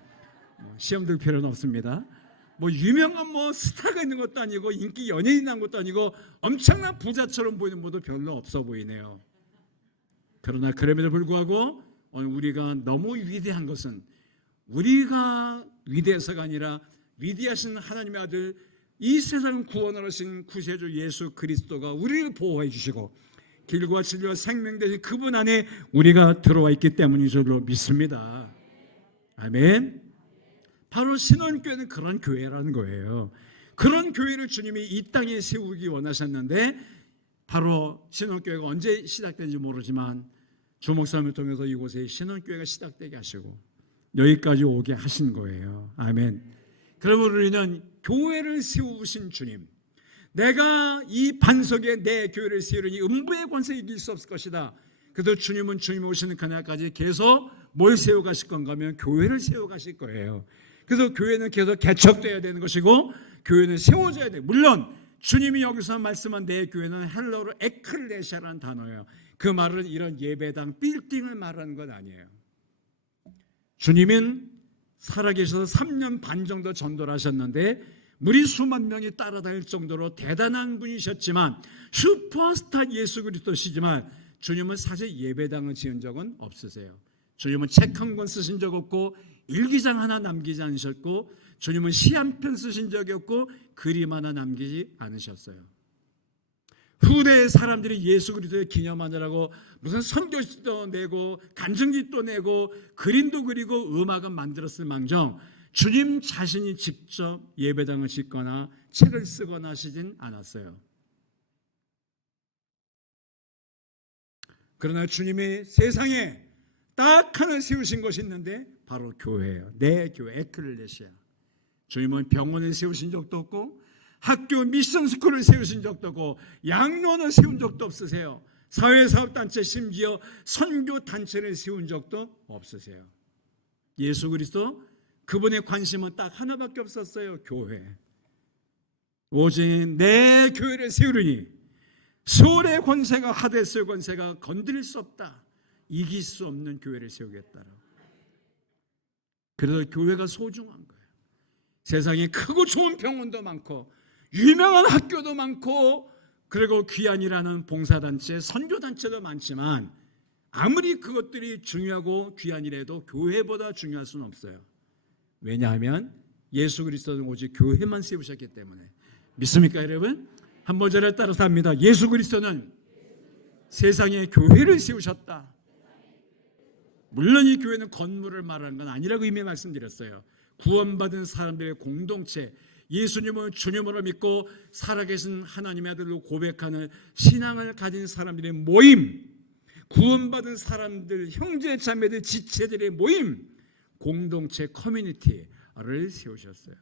시험 들 필요는 없습니다. 뭐 유명한 뭐 스타가 있는 것도 아니고 인기 연예인이 난 것도 아니고 엄청난 부자처럼 보이는 분도 별로 없어 보이네요. 그러나 그럼에도 불구하고 우리가 너무 위대한 것은 우리가 위대해서가 아니라 위대하신 하나님의 아들, 이 세상 구원을 하신 구세주 예수 그리스도가 우리를 보호해 주시고 길과 진리와 생명 되신 그분 안에 우리가 들어와 있기 때문인 줄로 믿습니다. 아멘. 바로 신원교회는 그런 교회라는 거예요. 그런 교회를 주님이 이 땅에 세우기 원하셨는데, 바로 신원교회가 언제 시작된지 모르지만 주목사님을 통해서 이곳에 신원교회가 시작되게 하시고 여기까지 오게 하신 거예요. 아멘. 그러면 우리는 교회를 세우신 주님, 내가 이 반석에 내 교회를 세우려니 음부의 권세에 이길 수 없을 것이다. 그래서 주님은 주님이 오시는 그날까지 계속 뭘 세워가실 건가 하면 교회를 세워가실 거예요. 그래서 교회는 계속 개척되어야 되는 것이고 교회는 세워져야 돼요. 물론 주님이 여기서 말씀한 내 교회는 헬러로 에클레시아라는 단어예요. 그 말은 이런 예배당 빌딩을 말하는 건 아니에요. 주님은 살아계셔서 3년 반 정도 전도를 하셨는데 무리 수만 명이 따라다닐 정도로 대단한 분이셨지만, 슈퍼스타 예수 그리스도시지만 주님은 사실 예배당을 지은 적은 없으세요. 주님은 책 한 권 쓰신 적 없고 일기장 하나 남기지 않으셨고 주님은 시 한 편 쓰신 적이 없고 그림 하나 남기지 않으셨어요. 후대의 사람들이 예수 그리스도를 기념하느라고 무슨 선교집도 내고 간증집도 내고 그림도 그리고 음악은 만들었을 망정 주님 자신이 직접 예배당을 짓거나 책을 쓰거나 하시진 않았어요. 그러나 주님이 세상에 딱 하나 세우신 것이 있는데 바로 교회예요. 내 교회 에클레시아. 주님은 병원을 세우신 적도 없고 학교 미션스쿨을 세우신 적도 없고 양로원을 세운 적도 없으세요. 사회사업단체 심지어 선교단체를 세운 적도 없으세요. 예수 그리스도 그분의 관심은 딱 하나밖에 없었어요. 교회. 오직 내 교회를 세우리니 소울의 권세가 하데스의 권세가 건드릴 수 없다. 이길 수 없는 교회를 세우겠다라고. 그래서 교회가 소중한 거예요. 세상에 크고 좋은 병원도 많고 유명한 학교도 많고 그리고 귀한이라는 봉사단체, 선교단체도 많지만 아무리 그것들이 중요하고 귀한이라도 교회보다 중요할 수는 없어요. 왜냐하면 예수 그리스도는 오직 교회만 세우셨기 때문에. 믿습니까 여러분? 한번 저를 따라서 합니다. 예수 그리스도는 세상에 교회를 세우셨다. 물론 이 교회는 건물을 말하는 건 아니라고 이미 말씀드렸어요. 구원받은 사람들의 공동체, 예수님을 주님으로 믿고 살아계신 하나님의 아들로 고백하는 신앙을 가진 사람들의 모임, 구원받은 사람들, 형제 자매들, 지체들의 모임, 공동체 커뮤니티를 세우셨어요.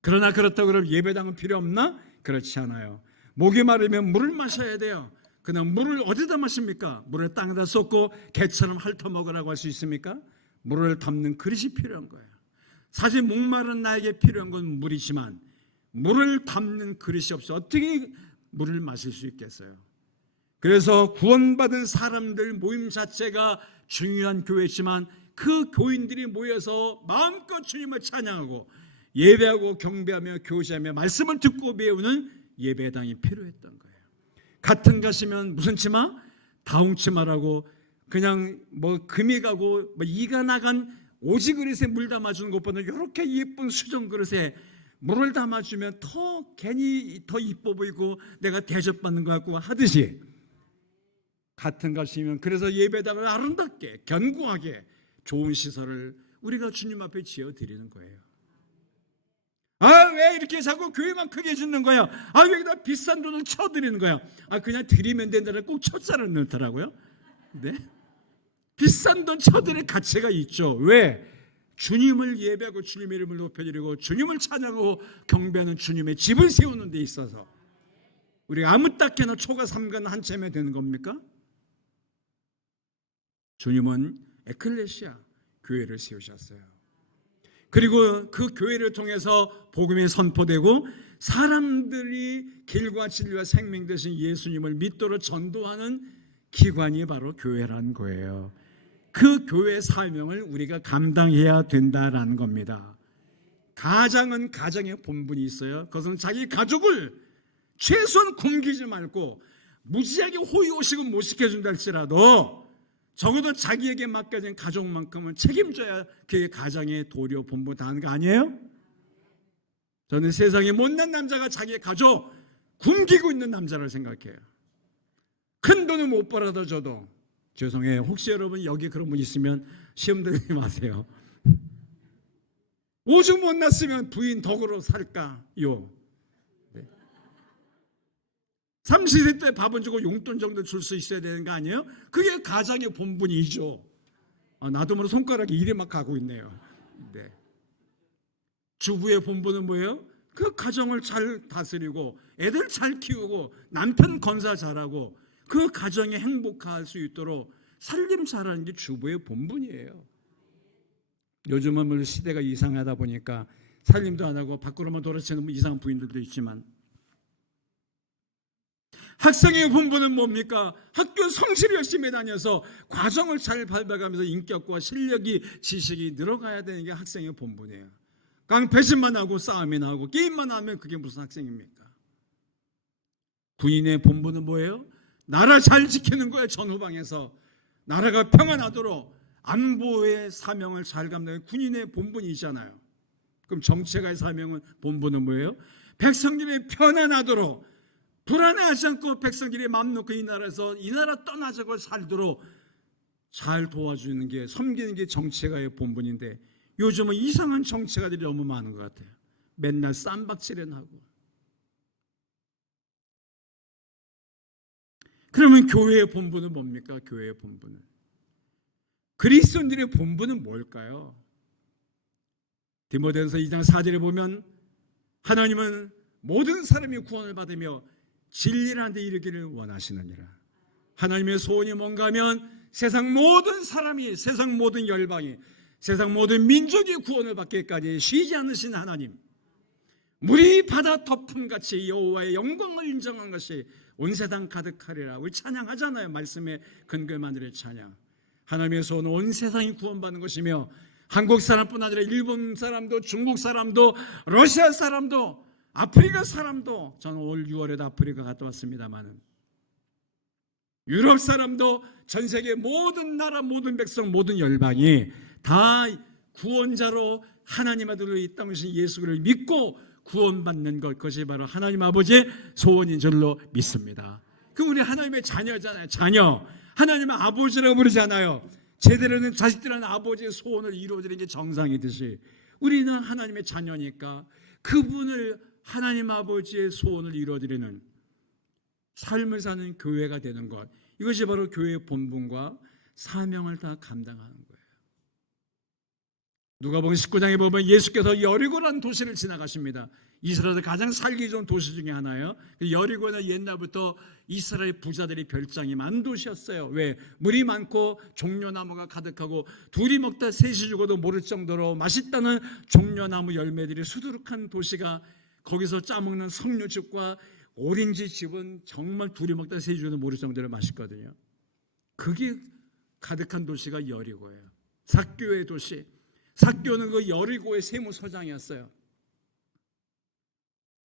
그러나 그렇다고 그러면 예배당은 필요 없나? 그렇지 않아요. 목이 마르면 물을 마셔야 돼요. 그냥 물을 어디다 마십니까? 물을 땅에다 쏟고 개처럼 핥아먹으라고 할 수 있습니까? 물을 담는 그릇이 필요한 거예요. 사실 목마른 나에게 필요한 건 물이지만 물을 담는 그릇이 없어 어떻게 물을 마실 수 있겠어요? 그래서 구원받은 사람들 모임 자체가 중요한 교회지만 그 교인들이 모여서 마음껏 주님을 찬양하고 예배하고 경배하며 교제하며 말씀을 듣고 배우는 예배당이 필요했던 거예요. 같은 것이면 무슨 치마? 다홍치마라고 그냥 뭐 금이 가고 뭐 이가 나간 오지 그릇에 물 담아주는 것보다 이렇게 예쁜 수정 그릇에 물을 담아주면 더 괜히 더 이뻐 보이고 내가 대접받는 것 같고 하듯이 같은 것이면 그래서 예배당을 아름답게 견고하게 좋은 시설을 우리가 주님 앞에 지어드리는 거예요. 왜 이렇게 자꾸 교회만 크게 짓는 거야? 왜 여기다 비싼 돈을 쳐드리는 거야? 그냥 드리면 된다는 꼭 첫자를 넣더라고요. 네? 비싼 돈 쳐드릴 가치가 있죠. 왜? 주님을 예배하고 주님의 이름을 높여드리고 주님을 찬양하고 경배하는 주님의 집을 세우는 데 있어서 우리가 아무딱해나 초가 삼간 한 채면 되는 겁니까? 주님은 에클레시아 교회를 세우셨어요. 그리고 그 교회를 통해서 복음이 선포되고 사람들이 길과 진리와 생명 되신 예수님을 믿도록 전도하는 기관이 바로 교회라는 거예요. 그 교회의 사명을 우리가 감당해야 된다라는 겁니다. 가장은 가정의 본분이 있어요. 그것은 자기 가족을 최소한 굶기지 말고 무지하게 호의호식은 못 시켜준다 할지라도 적어도 자기에게 맡겨진 가족만큼은 책임져야 그게 가정의 도료 본분 다 하는 거 아니에요? 저는 세상에 못난 남자가 자기의 가족 굶기고 있는 남자를 생각해요. 큰 돈을 못 벌어도 줘도 죄송해요. 혹시 여러분 여기 그런 분 있으면 시험 들지 마세요. 오죽 못났으면 부인 덕으로 살까요? 네. 삼시세 때 밥은 주고 용돈 정도 줄 수 있어야 되는 거 아니에요? 그게 가장의 본분이죠. 나도 모르게 손가락이 이래 막 가고 있네요. 네. 주부의 본분은 뭐예요? 그 가정을 잘 다스리고 애들 잘 키우고 남편 건사 잘하고 그 가정이 행복할 수 있도록 살림 잘하는 게 주부의 본분이에요. 요즘은 시대가 이상하다 보니까 살림도 안 하고 밖으로만 돌아치는 이상한 부인들도 있지만 학생의 본분은 뭡니까? 학교 성실히 열심히 다녀서 과정을 잘 밟아가면서 인격과 실력이 지식이 늘어가야 되는 게 학생의 본분이에요. 깡패짓만 하고 싸움이 나고 게임만 하면 그게 무슨 학생입니까? 군인의 본분은 뭐예요? 나라 잘 지키는 거예요. 전후방에서 나라가 평안하도록 안보의 사명을 잘 감당하는 군인의 본분이잖아요. 그럼 정치가의 사명은 본분은 뭐예요? 백성들이 편안하도록 불안해하지 않고 백성들이 마음 놓고 이 나라에서 이 나라 떠나자고 살도록 잘 도와주는 게 섬기는 게 정치가의 본분인데 요즘은 이상한 정치가들이 너무 많은 것 같아요. 맨날 쌈박질해하고. 그러면 교회의 본분은 뭡니까? 교회의 본분은 그리스도인들의 본분은 뭘까요? 디모데전서 2장 4절에 보면 하나님은 모든 사람이 구원을 받으며 진리를 하는 데 이르기를 원하시느니라. 하나님의 소원이 뭔가 하면 세상 모든 사람이 세상 모든 열방이 세상 모든 민족이 구원을 받기까지 쉬지 않으신 하나님, 물이 바다 덮음같이 여호와의 영광을 인정한 것이 온 세상 가득하리라. 우리 찬양하잖아요. 말씀의 근거만으로의 찬양. 하나님의 소원은 온 세상이 구원받는 것이며 한국 사람뿐 아니라 일본 사람도 중국 사람도 러시아 사람도 아프리카 사람도 저는 올 6월에도 아프리카 갔다 왔습니다만 유럽 사람도 전 세계 모든 나라 모든 백성 모든 열방이 다 구원자로 하나님 아들로 이 땅에 오신 예수를 믿고 구원받는 것, 그것이 바로 하나님 아버지의 소원인 줄로 믿습니다. 그럼 우리 하나님의 자녀잖아요. 자녀. 하나님은 아버지라고 부르잖아요. 제대로는 자식들은 아버지의 소원을 이루어드리는 게 정상이듯이 우리는 하나님의 자녀니까 그분을 하나님 아버지의 소원을 이루어드리는 삶을 사는 교회가 되는 것, 이것이 바로 교회의 본분과 사명을 다 감당하는 거예요. 누가복음 19장에 보면 예수께서 여리고라는 도시를 지나가십니다. 이스라엘에서 가장 살기 좋은 도시 중에 하나예요. 여리고는 옛날부터 이스라엘 부자들이 별장이 많은 도시였어요. 왜? 물이 많고 종려나무가 가득하고 둘이 먹다 셋이 죽어도 모를 정도로 맛있다는 종려나무 열매들이 수두룩한 도시가, 거기서 짜먹는 석류즙과 오렌지 즙은 정말 둘이 먹다 셋이 죽어도 모를 정도로 맛있거든요. 그게 가득한 도시가 여리고예요. 삭개오의 도시. 삭개오는 그 여리고의 세무서장이었어요.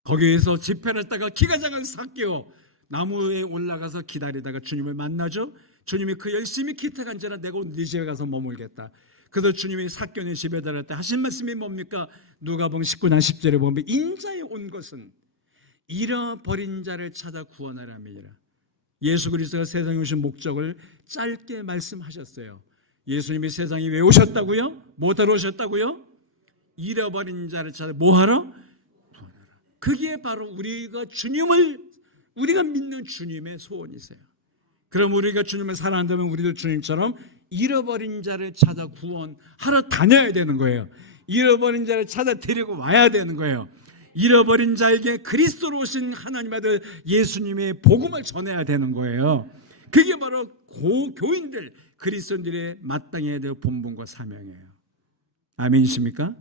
거기에서 집회를 했다가 키가 작은 삭개오 나무에 올라가서 기다리다가 주님을 만나죠. 주님이 그 열심히 기특한 자라 내가 오늘 네 집에 가서 머물겠다. 그래서 주님이 삭개오의 집에 들어갈 때 하신 말씀이 뭡니까? 누가복음 19장 10절에 보면 인자에 온 것은 잃어버린 자를 찾아 구원하라 함이니라. 예수 그리스도가 세상에 오신 목적을 짧게 말씀하셨어요. 예수님이 세상에 왜 오셨다고요? 뭐하러 오셨다고요? 잃어버린 자를 찾아 뭐하러? 그게 바로 우리가 믿는 주님의 소원이세요. 그럼 우리가 주님을 사랑한다면 우리도 주님처럼 잃어버린 자를 찾아 구원하러 다녀야 되는 거예요. 잃어버린 자를 찾아 데리고 와야 되는 거예요. 잃어버린 자에게 그리스도로 오신 하나님 아들 예수님의 복음을 전해야 되는 거예요. 그게 바로 교인들, 그리스도인들의 마땅해야 될 본분과 사명이에요. 아멘이십니까?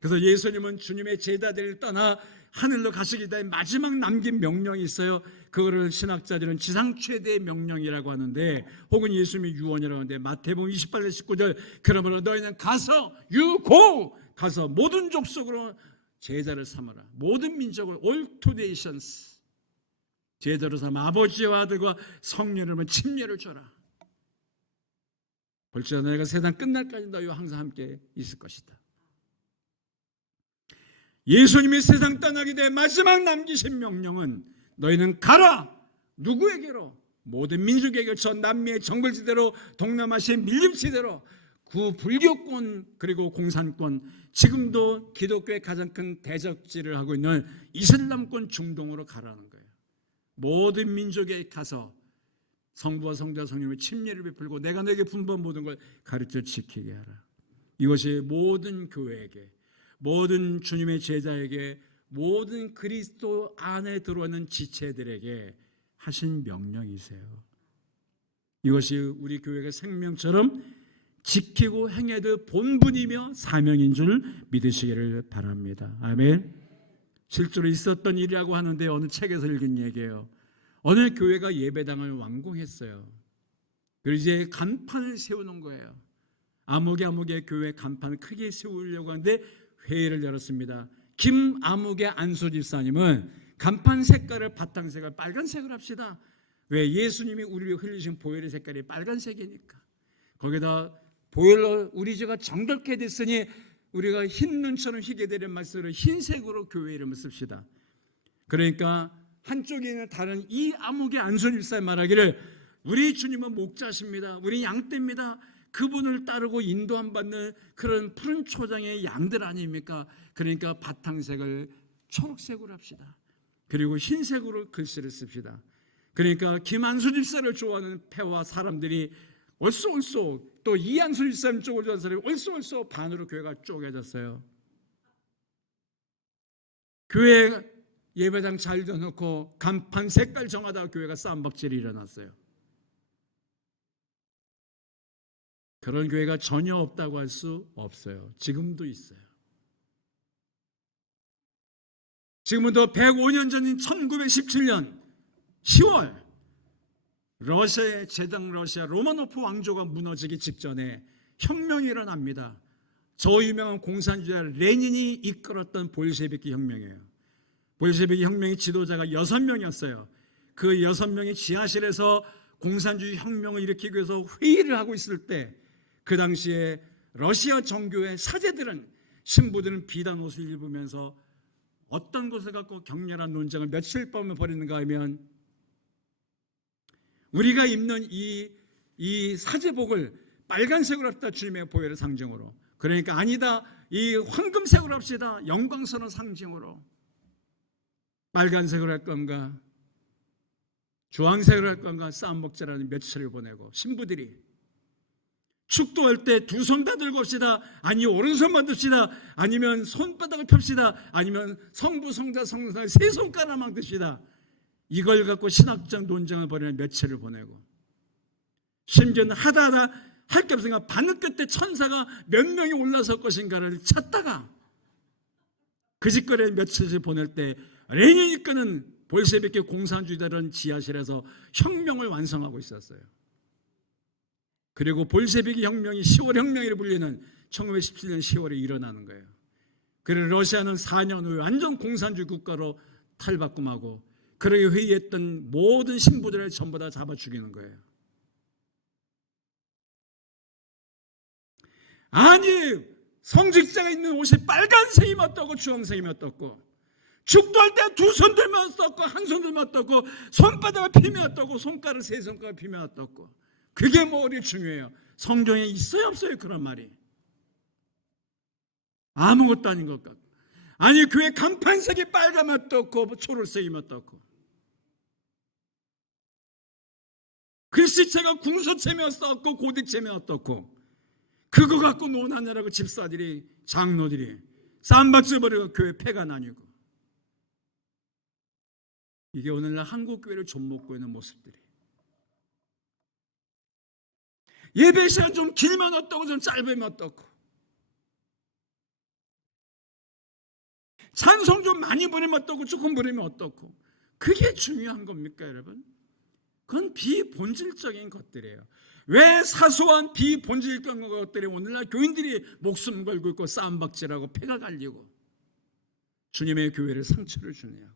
그래서 예수님은 주님의 제자들을 떠나 하늘로 가시기 전에 마지막 남긴 명령이 있어요. 그거를 신학자들은 지상 최대의 명령이라고 하는데, 혹은 예수님의 유언이라고 하는데, 마태복음 28절 19절 그러므로 너희는 가서 가서 모든 족속으로 제자를 삼아라. 모든 민족을 all to nations 제자로 삼아 아버지와 아들과 성령을 침례를 줘라. 볼지어다 내가 세상 끝날까지 너희와 항상 함께 있을 것이다. 예수님이 세상 떠나기 전에 마지막 남기신 명령은 너희는 가라. 누구에게로? 모든 민족에게, 저 남미의 정글지대로, 동남아시아의 밀림지대로, 구불교권 그리고 공산권, 지금도 기독교의 가장 큰 대적질을 하고 있는 이슬람권 중동으로 가라는 거예요. 모든 민족에 가서 성부와 성자와 성령의 침례를 베풀고 내가 너에게 분부한 모든 걸 가르쳐 지키게 하라. 이것이 모든 교회에게, 모든 주님의 제자에게, 모든 그리스도 안에 들어오는 지체들에게 하신 명령이세요. 이것이 우리 교회가 생명처럼 지키고 행해야 될 본분이며 사명인 줄 믿으시기를 바랍니다. 아멘. 실제로 있었던 일이라고 하는데 어느 책에서 읽은 얘기예요. 어느 교회가 예배당을 완공했어요. 그리고 이제 간판을 세우는 거예요. 아무개 교회 간판을 크게 세우려고 하는데 회의를 열었습니다. 김아무개 안수집사님은 간판 색깔을 바탕색을 빨간색을 합시다. 왜? 예수님이 우리를 흘리신 보혈의 색깔이 빨간색이니까. 거기다 보혈로 우리 죄가 정결케 됐으니 우리가 흰 눈처럼 희게 되는 말씀으로 흰색으로 교회 이름을 씁시다. 그러니까 한쪽에 있는 다른 이 아무개 안수집사의 말하기를 우리 주님은 목자십니다. 우리 양떼입니다. 그분을 따르고 인도함 받는 그런 푸른 초장의 양들 아닙니까? 그러니까 바탕색을 초록색으로 합시다. 그리고 흰색으로 글씨를 씁시다. 그러니까 김한수 집사를 좋아하는 패와 사람들이 얼쏘 또 이한수 집사님 쪽을 좋아하는 사람이 얼쏘 반으로 교회가 쪼개졌어요. 교회 예배당 잘 져놓고 간판 색깔 정하다가 교회가 싸움박질이 일어났어요. 그런 교회가 전혀 없다고 할 수 없어요. 지금도 있어요. 지금부터 105년 전인 1917년 10월 러시아의 제당 러시아 로마노프 왕조가 무너지기 직전에 혁명이 일어납니다. 저 유명한 공산주의자 레닌이 이끌었던 볼셰비키 혁명이에요. 볼셰비키 혁명의 지도자가 6명이었어요. 그 6명이 지하실에서 공산주의 혁명을 일으키기 위해서 회의를 하고 있을 때 그 당시에 러시아 정교회 사제들은, 신부들은 비단 옷을 입으면서 어떤 것을 갖고 격렬한 논쟁을 며칠 밤에 벌이는가 하면 우리가 입는 이 사제복을 빨간색으로 합시다. 주님의 보혈의 상징으로. 그러니까 아니다. 이 황금색으로 합시다. 영광스러운 상징으로. 빨간색으로 할 건가? 주황색으로 할 건가? 싸움먹자라는 며칠을 보내고 신부들이 축도할 때 두 손 다 들고 옵시다. 아니 오른손만 듭시다. 아니면 손바닥을 펴시다. 아니면 성부, 성자, 성삼 세 손가락만 듭시다. 이걸 갖고 신학적 논쟁을 벌이는 며칠을 보내고, 심지어는 하다 할 게 없으니까 바늘 끝에 천사가 몇 명이 올라설 것인가를 찾다가 그 짓거리에 며칠을 보낼 때 레닌이 이끄는 볼셰비키 공산주의자들은 지하실에서 혁명을 완성하고 있었어요. 그리고 볼셰비키 혁명이 10월 혁명이라 불리는 1917년 10월에 일어나는 거예요. 그리고 러시아는 4년 후에 완전 공산주의 국가로 탈바꿈하고, 그러게 회의했던 모든 신부들을 전부 다 잡아 죽이는 거예요. 아니 성직자가 입는 옷이 빨간색이면 어떻고 주황색이면 어떻고, 축도할 때 두 손 들면 어떻고 한 손 들면 어떻고, 손바닥을 피면 어떻고 손가락 세 손가락 피면 어떻고, 그게 뭐리 중요해요? 성경에 있어요 없어요 그런 말이? 아무것도 아닌 것 같고, 아니 교회 간판색이 빨가면 어떻고 초록색이면 어떻고, 글씨체가 궁서체면 어떻고 고딕체면 어떻고, 그거 갖고 논하느라고 집사들이 장로들이 쌈박질 버리고 교회 폐가 나뉘고, 이게 오늘날 한국 교회를 좀먹고 있는 모습들이. 예배 시간 좀 길면 어떻고 좀 짧으면 어떻고, 찬송 좀 많이 부르면 어떻고 조금 부르면 어떻고, 그게 중요한 겁니까 여러분? 그건 비본질적인 것들이에요. 왜 사소한 비본질적인 것들이 오늘날 교인들이 목숨 걸고 있고 싸움박질하고 폐가 갈리고 주님의 교회를 상처를 주느냐고요.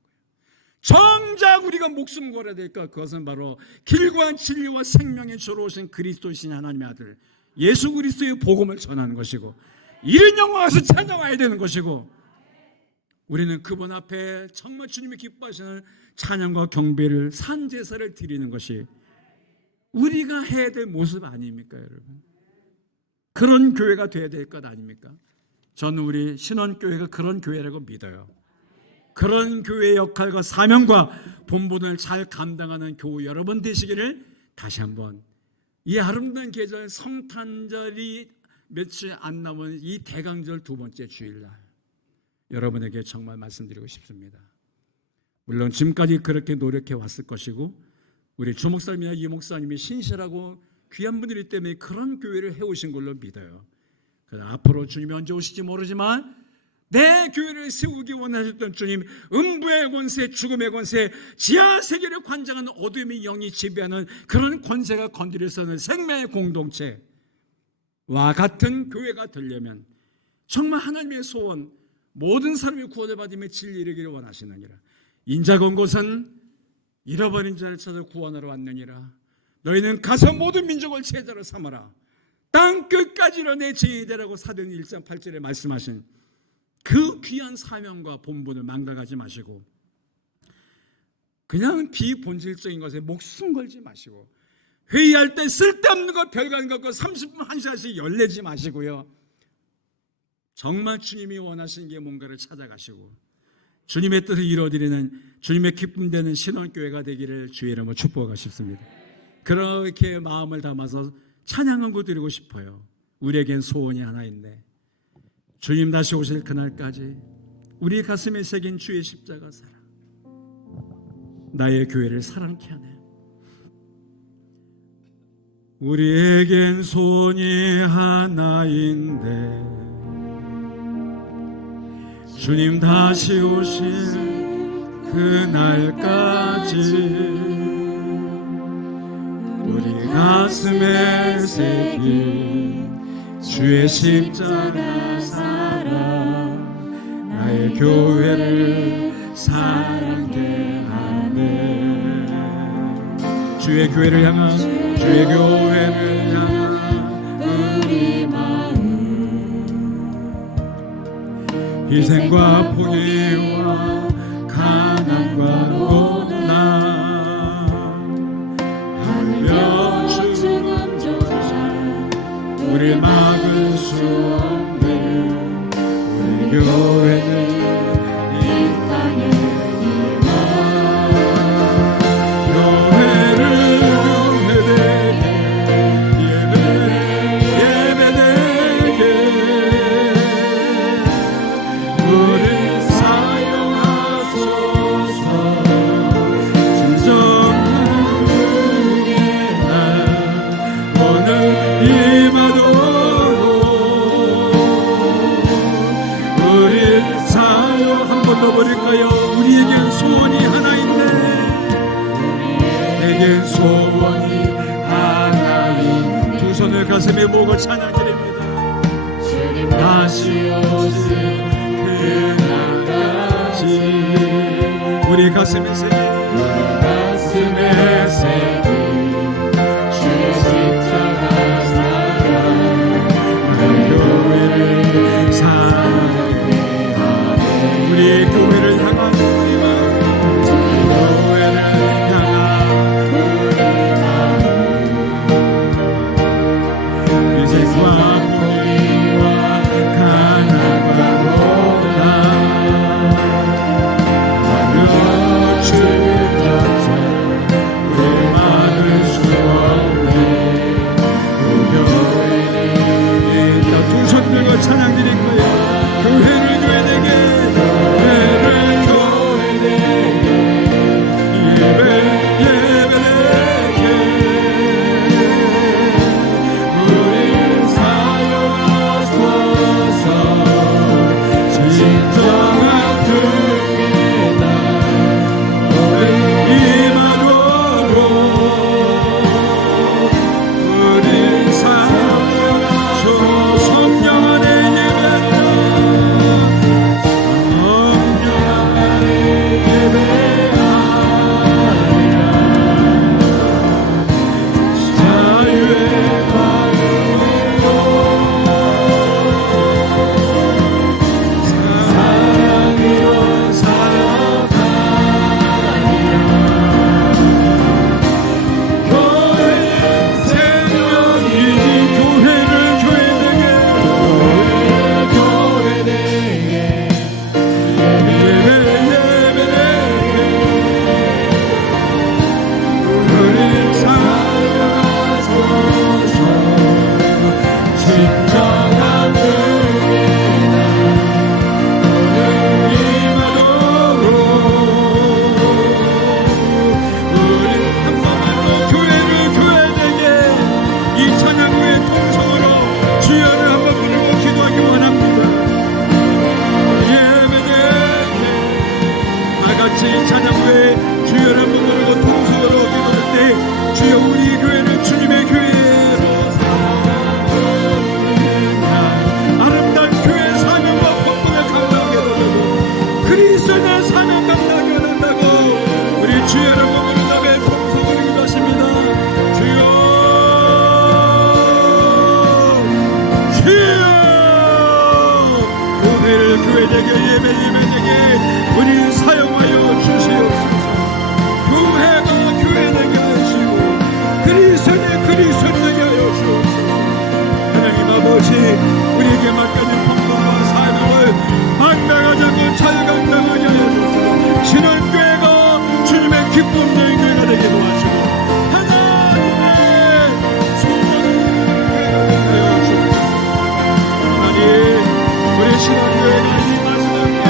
정작 우리가 목숨 걸어야 될까? 그것은 바로 길고한 진리와 생명의 주로 오신 그리스도이신 하나님의 아들 예수 그리스도의 복음을 전하는 것이고, 이른 영광 와서 찾아와야 되는 것이고, 우리는 그분 앞에 정말 주님이 기뻐하시는 찬양과 경배를 산제사를 드리는 것이 우리가 해야 될 모습 아닙니까 여러분? 그런 교회가 되어야 될 것 아닙니까? 저는 우리 신원교회가 그런 교회라고 믿어요. 그런 교회의 역할과 사명과 본분을 잘 감당하는 교우 여러분 되시기를 다시 한번 이 아름다운 계절 성탄절이 며칠 안 남은 이 대강절 두 번째 주일날 여러분에게 정말 말씀드리고 싶습니다. 물론 지금까지 그렇게 노력해 왔을 것이고, 우리 주 목사님이나 이 목사님이 신실하고 귀한 분들이기 때문에 그런 교회를 해오신 걸로 믿어요. 그러나 앞으로 주님이 언제 오실지 모르지만 내 교회를 세우기 원하셨던 주님, 음부의 권세, 죽음의 권세, 지하세계를 관장하는 어둠의 영이 지배하는 그런 권세가 건드려서는 생명의 공동체와 같은 교회가 되려면 정말 하나님의 소원, 모든 사람이 구원을 받으며 진리에 이르기를 원하시느니라. 인자가 온 곳은 잃어버린 자를 찾아 구원하러 왔느니라. 너희는 가서 모든 민족을 제자로 삼아라. 땅 끝까지로 내 증인이 되라고 사도행 1장 8절에 말씀하신 그 귀한 사명과 본분을 망각하지 마시고, 그냥 비본질적인 것에 목숨 걸지 마시고, 회의할 때 쓸데없는 것 별관 갖고 30분 1시간씩 열내지 마시고요. 정말 주님이 원하시는 게 뭔가를 찾아가시고 주님의 뜻을 이루어드리는 주님의 기쁨 되는 신원교회가 되기를 주의 이름으로 축복하고 싶습니다. 그렇게 마음을 담아서 찬양하고 드리고 싶어요. 우리에겐 소원이 하나 있네. 주님 다시 오실 그날까지 우리 가슴에 새긴 주의 십자가 사랑, 나의 교회를 사랑케 하네. 우리에겐 소원이 하나인데 주님 다시 오실 그날까지 우리 가슴에 새긴 주의 십자가 사랑, 나의 교회를 사랑케 하네. 주의 교회를 향한, 주의 교회를 향한 우리 마음, 희생과 포기와 가난과 고난, 하며 죽음조차 우리 막을 수 없는 우리 교회는 이 땅에 이만 교회를 예배되게 모든 소원이 하나님. 두 손을 가슴에 모으고 찬양 드립니다. 다시 오실 그날까지 우리 가슴에 새긴 주의 십자가 사랑 교회를 사랑하네. 우리 교회를 향한 우리 마음, 교회를 향한 우리 마음, 이제와 포기와 가난과 고난 하며 주전자 우리 막을 수 없네. 두 손 들고 찬양 드릴 거예요. 교회를 교회되게, 교회를 교회되게, 예배되게 우리 사용하소서. 진정한 주님의 날 임하도록 우리 사용하소서. 성령 안에 예배하라. 성령 안에 예배하라. 자유의 마음으로 사랑으로 살아가리라. 교회의 새벽이 교회를 교회되게, 교회되게 예배되게 우리 사랑하소서. 진정한 주의 날 임하도록 우리 한 번만 더 교회를 교회되게 이 찬양의 통성으로 주여를 한번 부르고 기도하기 원합니다. 예배되게 다같이 찬양 후에 주여를 한번 부르고 통성으로 기도할 때 주여 우리 교회는 주님의 교회로 아름다운 교회 사명과 헌법을 감당하게 된다고, 그리스도의 사명 감당하게 된다고 우리 주여를 한번 부르는 다음에 통성으로 기도하십니다. 주여 주여 교회를 교회되게 예배되게 우리 사용하여 주시옵소서. 교회가 교회되게 하시고 그리스도의 그리스도되게 하여 주옵소서. 하나님 아버지, 우리에게 맡겨진 헌법과 사명을 감당하자고 자유감당하게 하여 주시고 신원교회가 주님의 기쁨 되는 교회가 되게 도와주시고 하나님의 소원을 하여 주옵소서. 하나님, 우리 신원교회가 이 마지막 때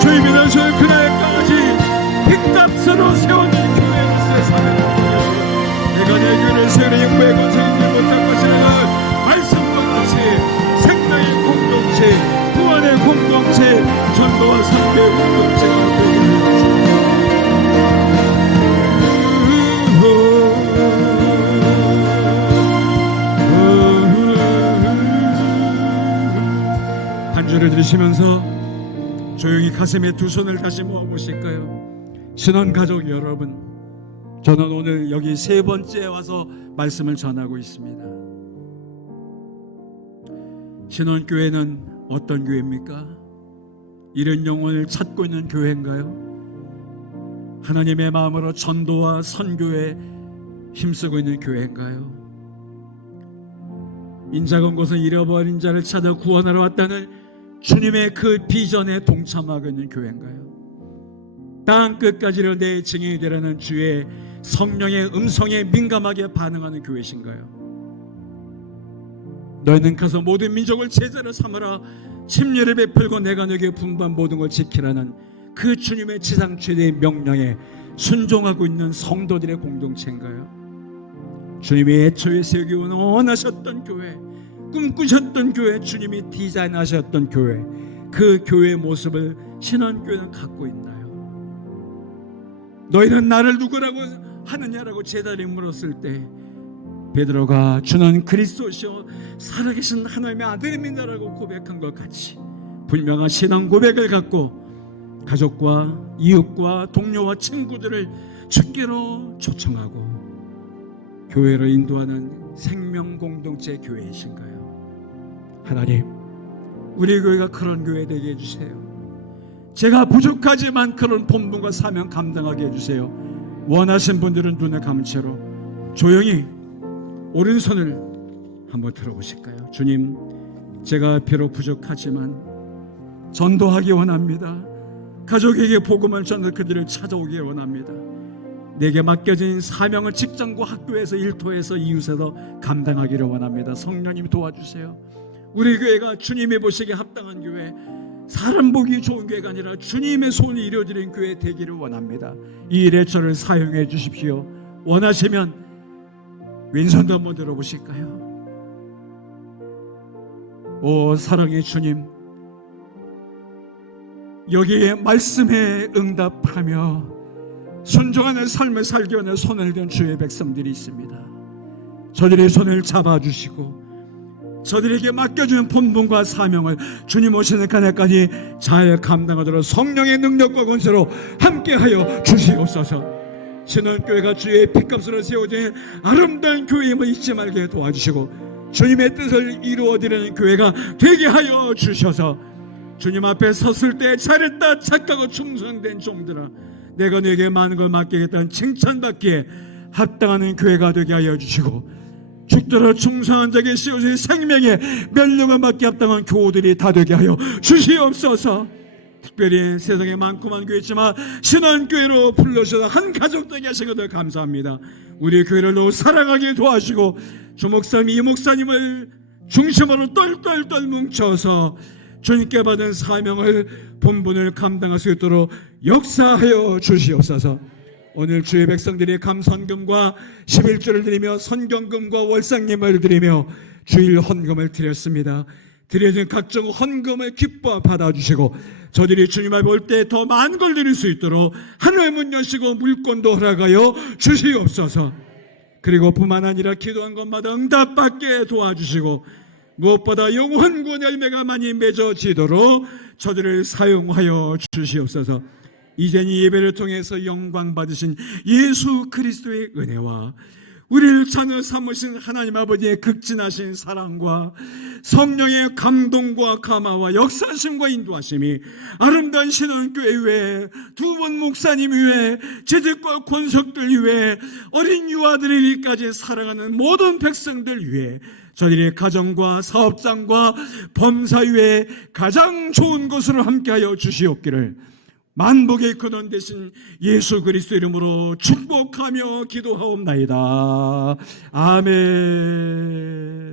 주의 믿으실 그날까지 빅답스로 세워진 교회로서의 사명을 보여주고 내가 내 교회를 세우는 영광의 권세이지 못할 것이라 말씀과 같이 생명의 공동체, 구원의 공동체, 전도와 상대의 공동체가 되게 해주옵소서. 한 주를 들으시면서 조용히 가슴에 두 손을 다시 모아보실까요? 신원가족 여러분, 저는 오늘 여기 세 번째 와서 말씀을 전하고 있습니다. 신원교회는 어떤 교회입니까? 잃은 영혼을 찾고 있는 교회인가요? 하나님의 마음으로 전도와 선교에 힘쓰고 있는 교회인가요? 인자건 곳은 잃어버린 자를 찾아 구원하러 왔다는 주님의 그 비전에 동참하고 있는 교회인가요? 땅 끝까지를 내 증인이 되라는 주의 성령의 음성에 민감하게 반응하는 교회신가요? 너희는 가서 모든 민족을 제자로 삼으라, 침례를 베풀고 내가 너에게 분부한 모든 걸 지키라는 그 주님의 지상 최대의 명령에 순종하고 있는 성도들의 공동체인가요? 주님이 애초에 세우기 원하셨던 교회, 꿈꾸셨던 교회, 주님이 디자인하셨던 교회, 그 교회의 모습을 신원교회는 갖고 있나요? 너희는 나를 누구라고 하느냐라고 제자들이 물었을 때 베드로가 주는 그리스도시요 살아계신 하나님의 아들입니다라고 고백한 것 같이 분명한 신앙 고백을 갖고 가족과 이웃과 동료와 친구들을 주께로 초청하고 교회로 인도하는 생명 공동체 교회이신가요? 하나님, 우리 교회가 그런 교회 되게 해주세요. 제가 부족하지만 그런 본분과 사명 감당하게 해주세요. 원하신 분들은 눈을 감은 채로 조용히 오른손을 한번 들어보실까요? 주님, 제가 비록 부족하지만 전도하기 원합니다. 가족에게 복음을 전해 그들을 찾아오기 원합니다. 내게 맡겨진 사명을 직장과 학교에서 일터에서 이웃에서 감당하기를 원합니다. 성령님 도와주세요. 우리 교회가 주님이 보시기에 합당한 교회, 사람 보기 좋은 교회가 아니라 주님의 손이 이루어지는 교회 되기를 원합니다. 이 일에 저를 사용해 주십시오. 원하시면 왼손도 한번 들어보실까요? 오 사랑의 주님, 여기에 말씀에 응답하며 순종하는 삶을 살기 위해 손을 든 주의 백성들이 있습니다. 저들의 손을 잡아주시고 저들에게 맡겨준 본분과 사명을 주님 오시는 그날까지 잘 감당하도록 성령의 능력과 권세로 함께하여 주시옵소서. 신원교회가 주의 핏값으로 세워진 아름다운 교회임을 잊지 말게 도와주시고 주님의 뜻을 이루어드리는 교회가 되게 하여 주셔서 주님 앞에 섰을 때 잘했다 착하고 충성된 종들아, 내가 네게 많은 걸 맡기겠다는 칭찬받기에 합당하는 교회가 되게 하여 주시고 죽도록 충성한 자에게 씌워진 생명의 멸류관 받기 합당한 교우들이 다 되게 하여 주시옵소서. 특별히 세상에 많고만 교회 있지만 신원교회로 불러주셔서 한 가족 되게 하신 것을 감사합니다. 우리 교회를 더욱 사랑하게 도와주시고 주목사님 이목사님을 중심으로 똘똘똘 뭉쳐서 주님께 받은 사명을 본분을 감당할 수 있도록 역사하여 주시옵소서. 오늘 주의 백성들이 감선금과 11조를 드리며 선경금과 월상님을 드리며 주일 헌금을 드렸습니다. 드려진 각종 헌금을 기뻐 받아주시고 저들이 주님 앞에 올 때 더 많은 걸 드릴 수 있도록 하늘의 문 여시고 물권도 허락하여 주시옵소서. 그리고 뿐만 아니라 기도한 것마다 응답받게 도와주시고 무엇보다 영원 구원 열매가 많이 맺어지도록 저들을 사용하여 주시옵소서. 이젠 이 예배를 통해서 영광 받으신 예수 그리스도의 은혜와 우리를 자녀 삼으신 하나님 아버지의 극진하신 사랑과 성령의 감동과 감화와 역사심과 인도하심이 아름다운 신원교회 위에 두 분 목사님 위에 재직과 권속들 위에 어린 유아들이까지 사랑하는 모든 백성들 위에 저희들의 가정과 사업장과 범사 위에 가장 좋은 것으로 함께하여 주시옵기를 만복의 근원 되신 예수 그리스도 이름으로 축복하며 기도하옵나이다. 아멘.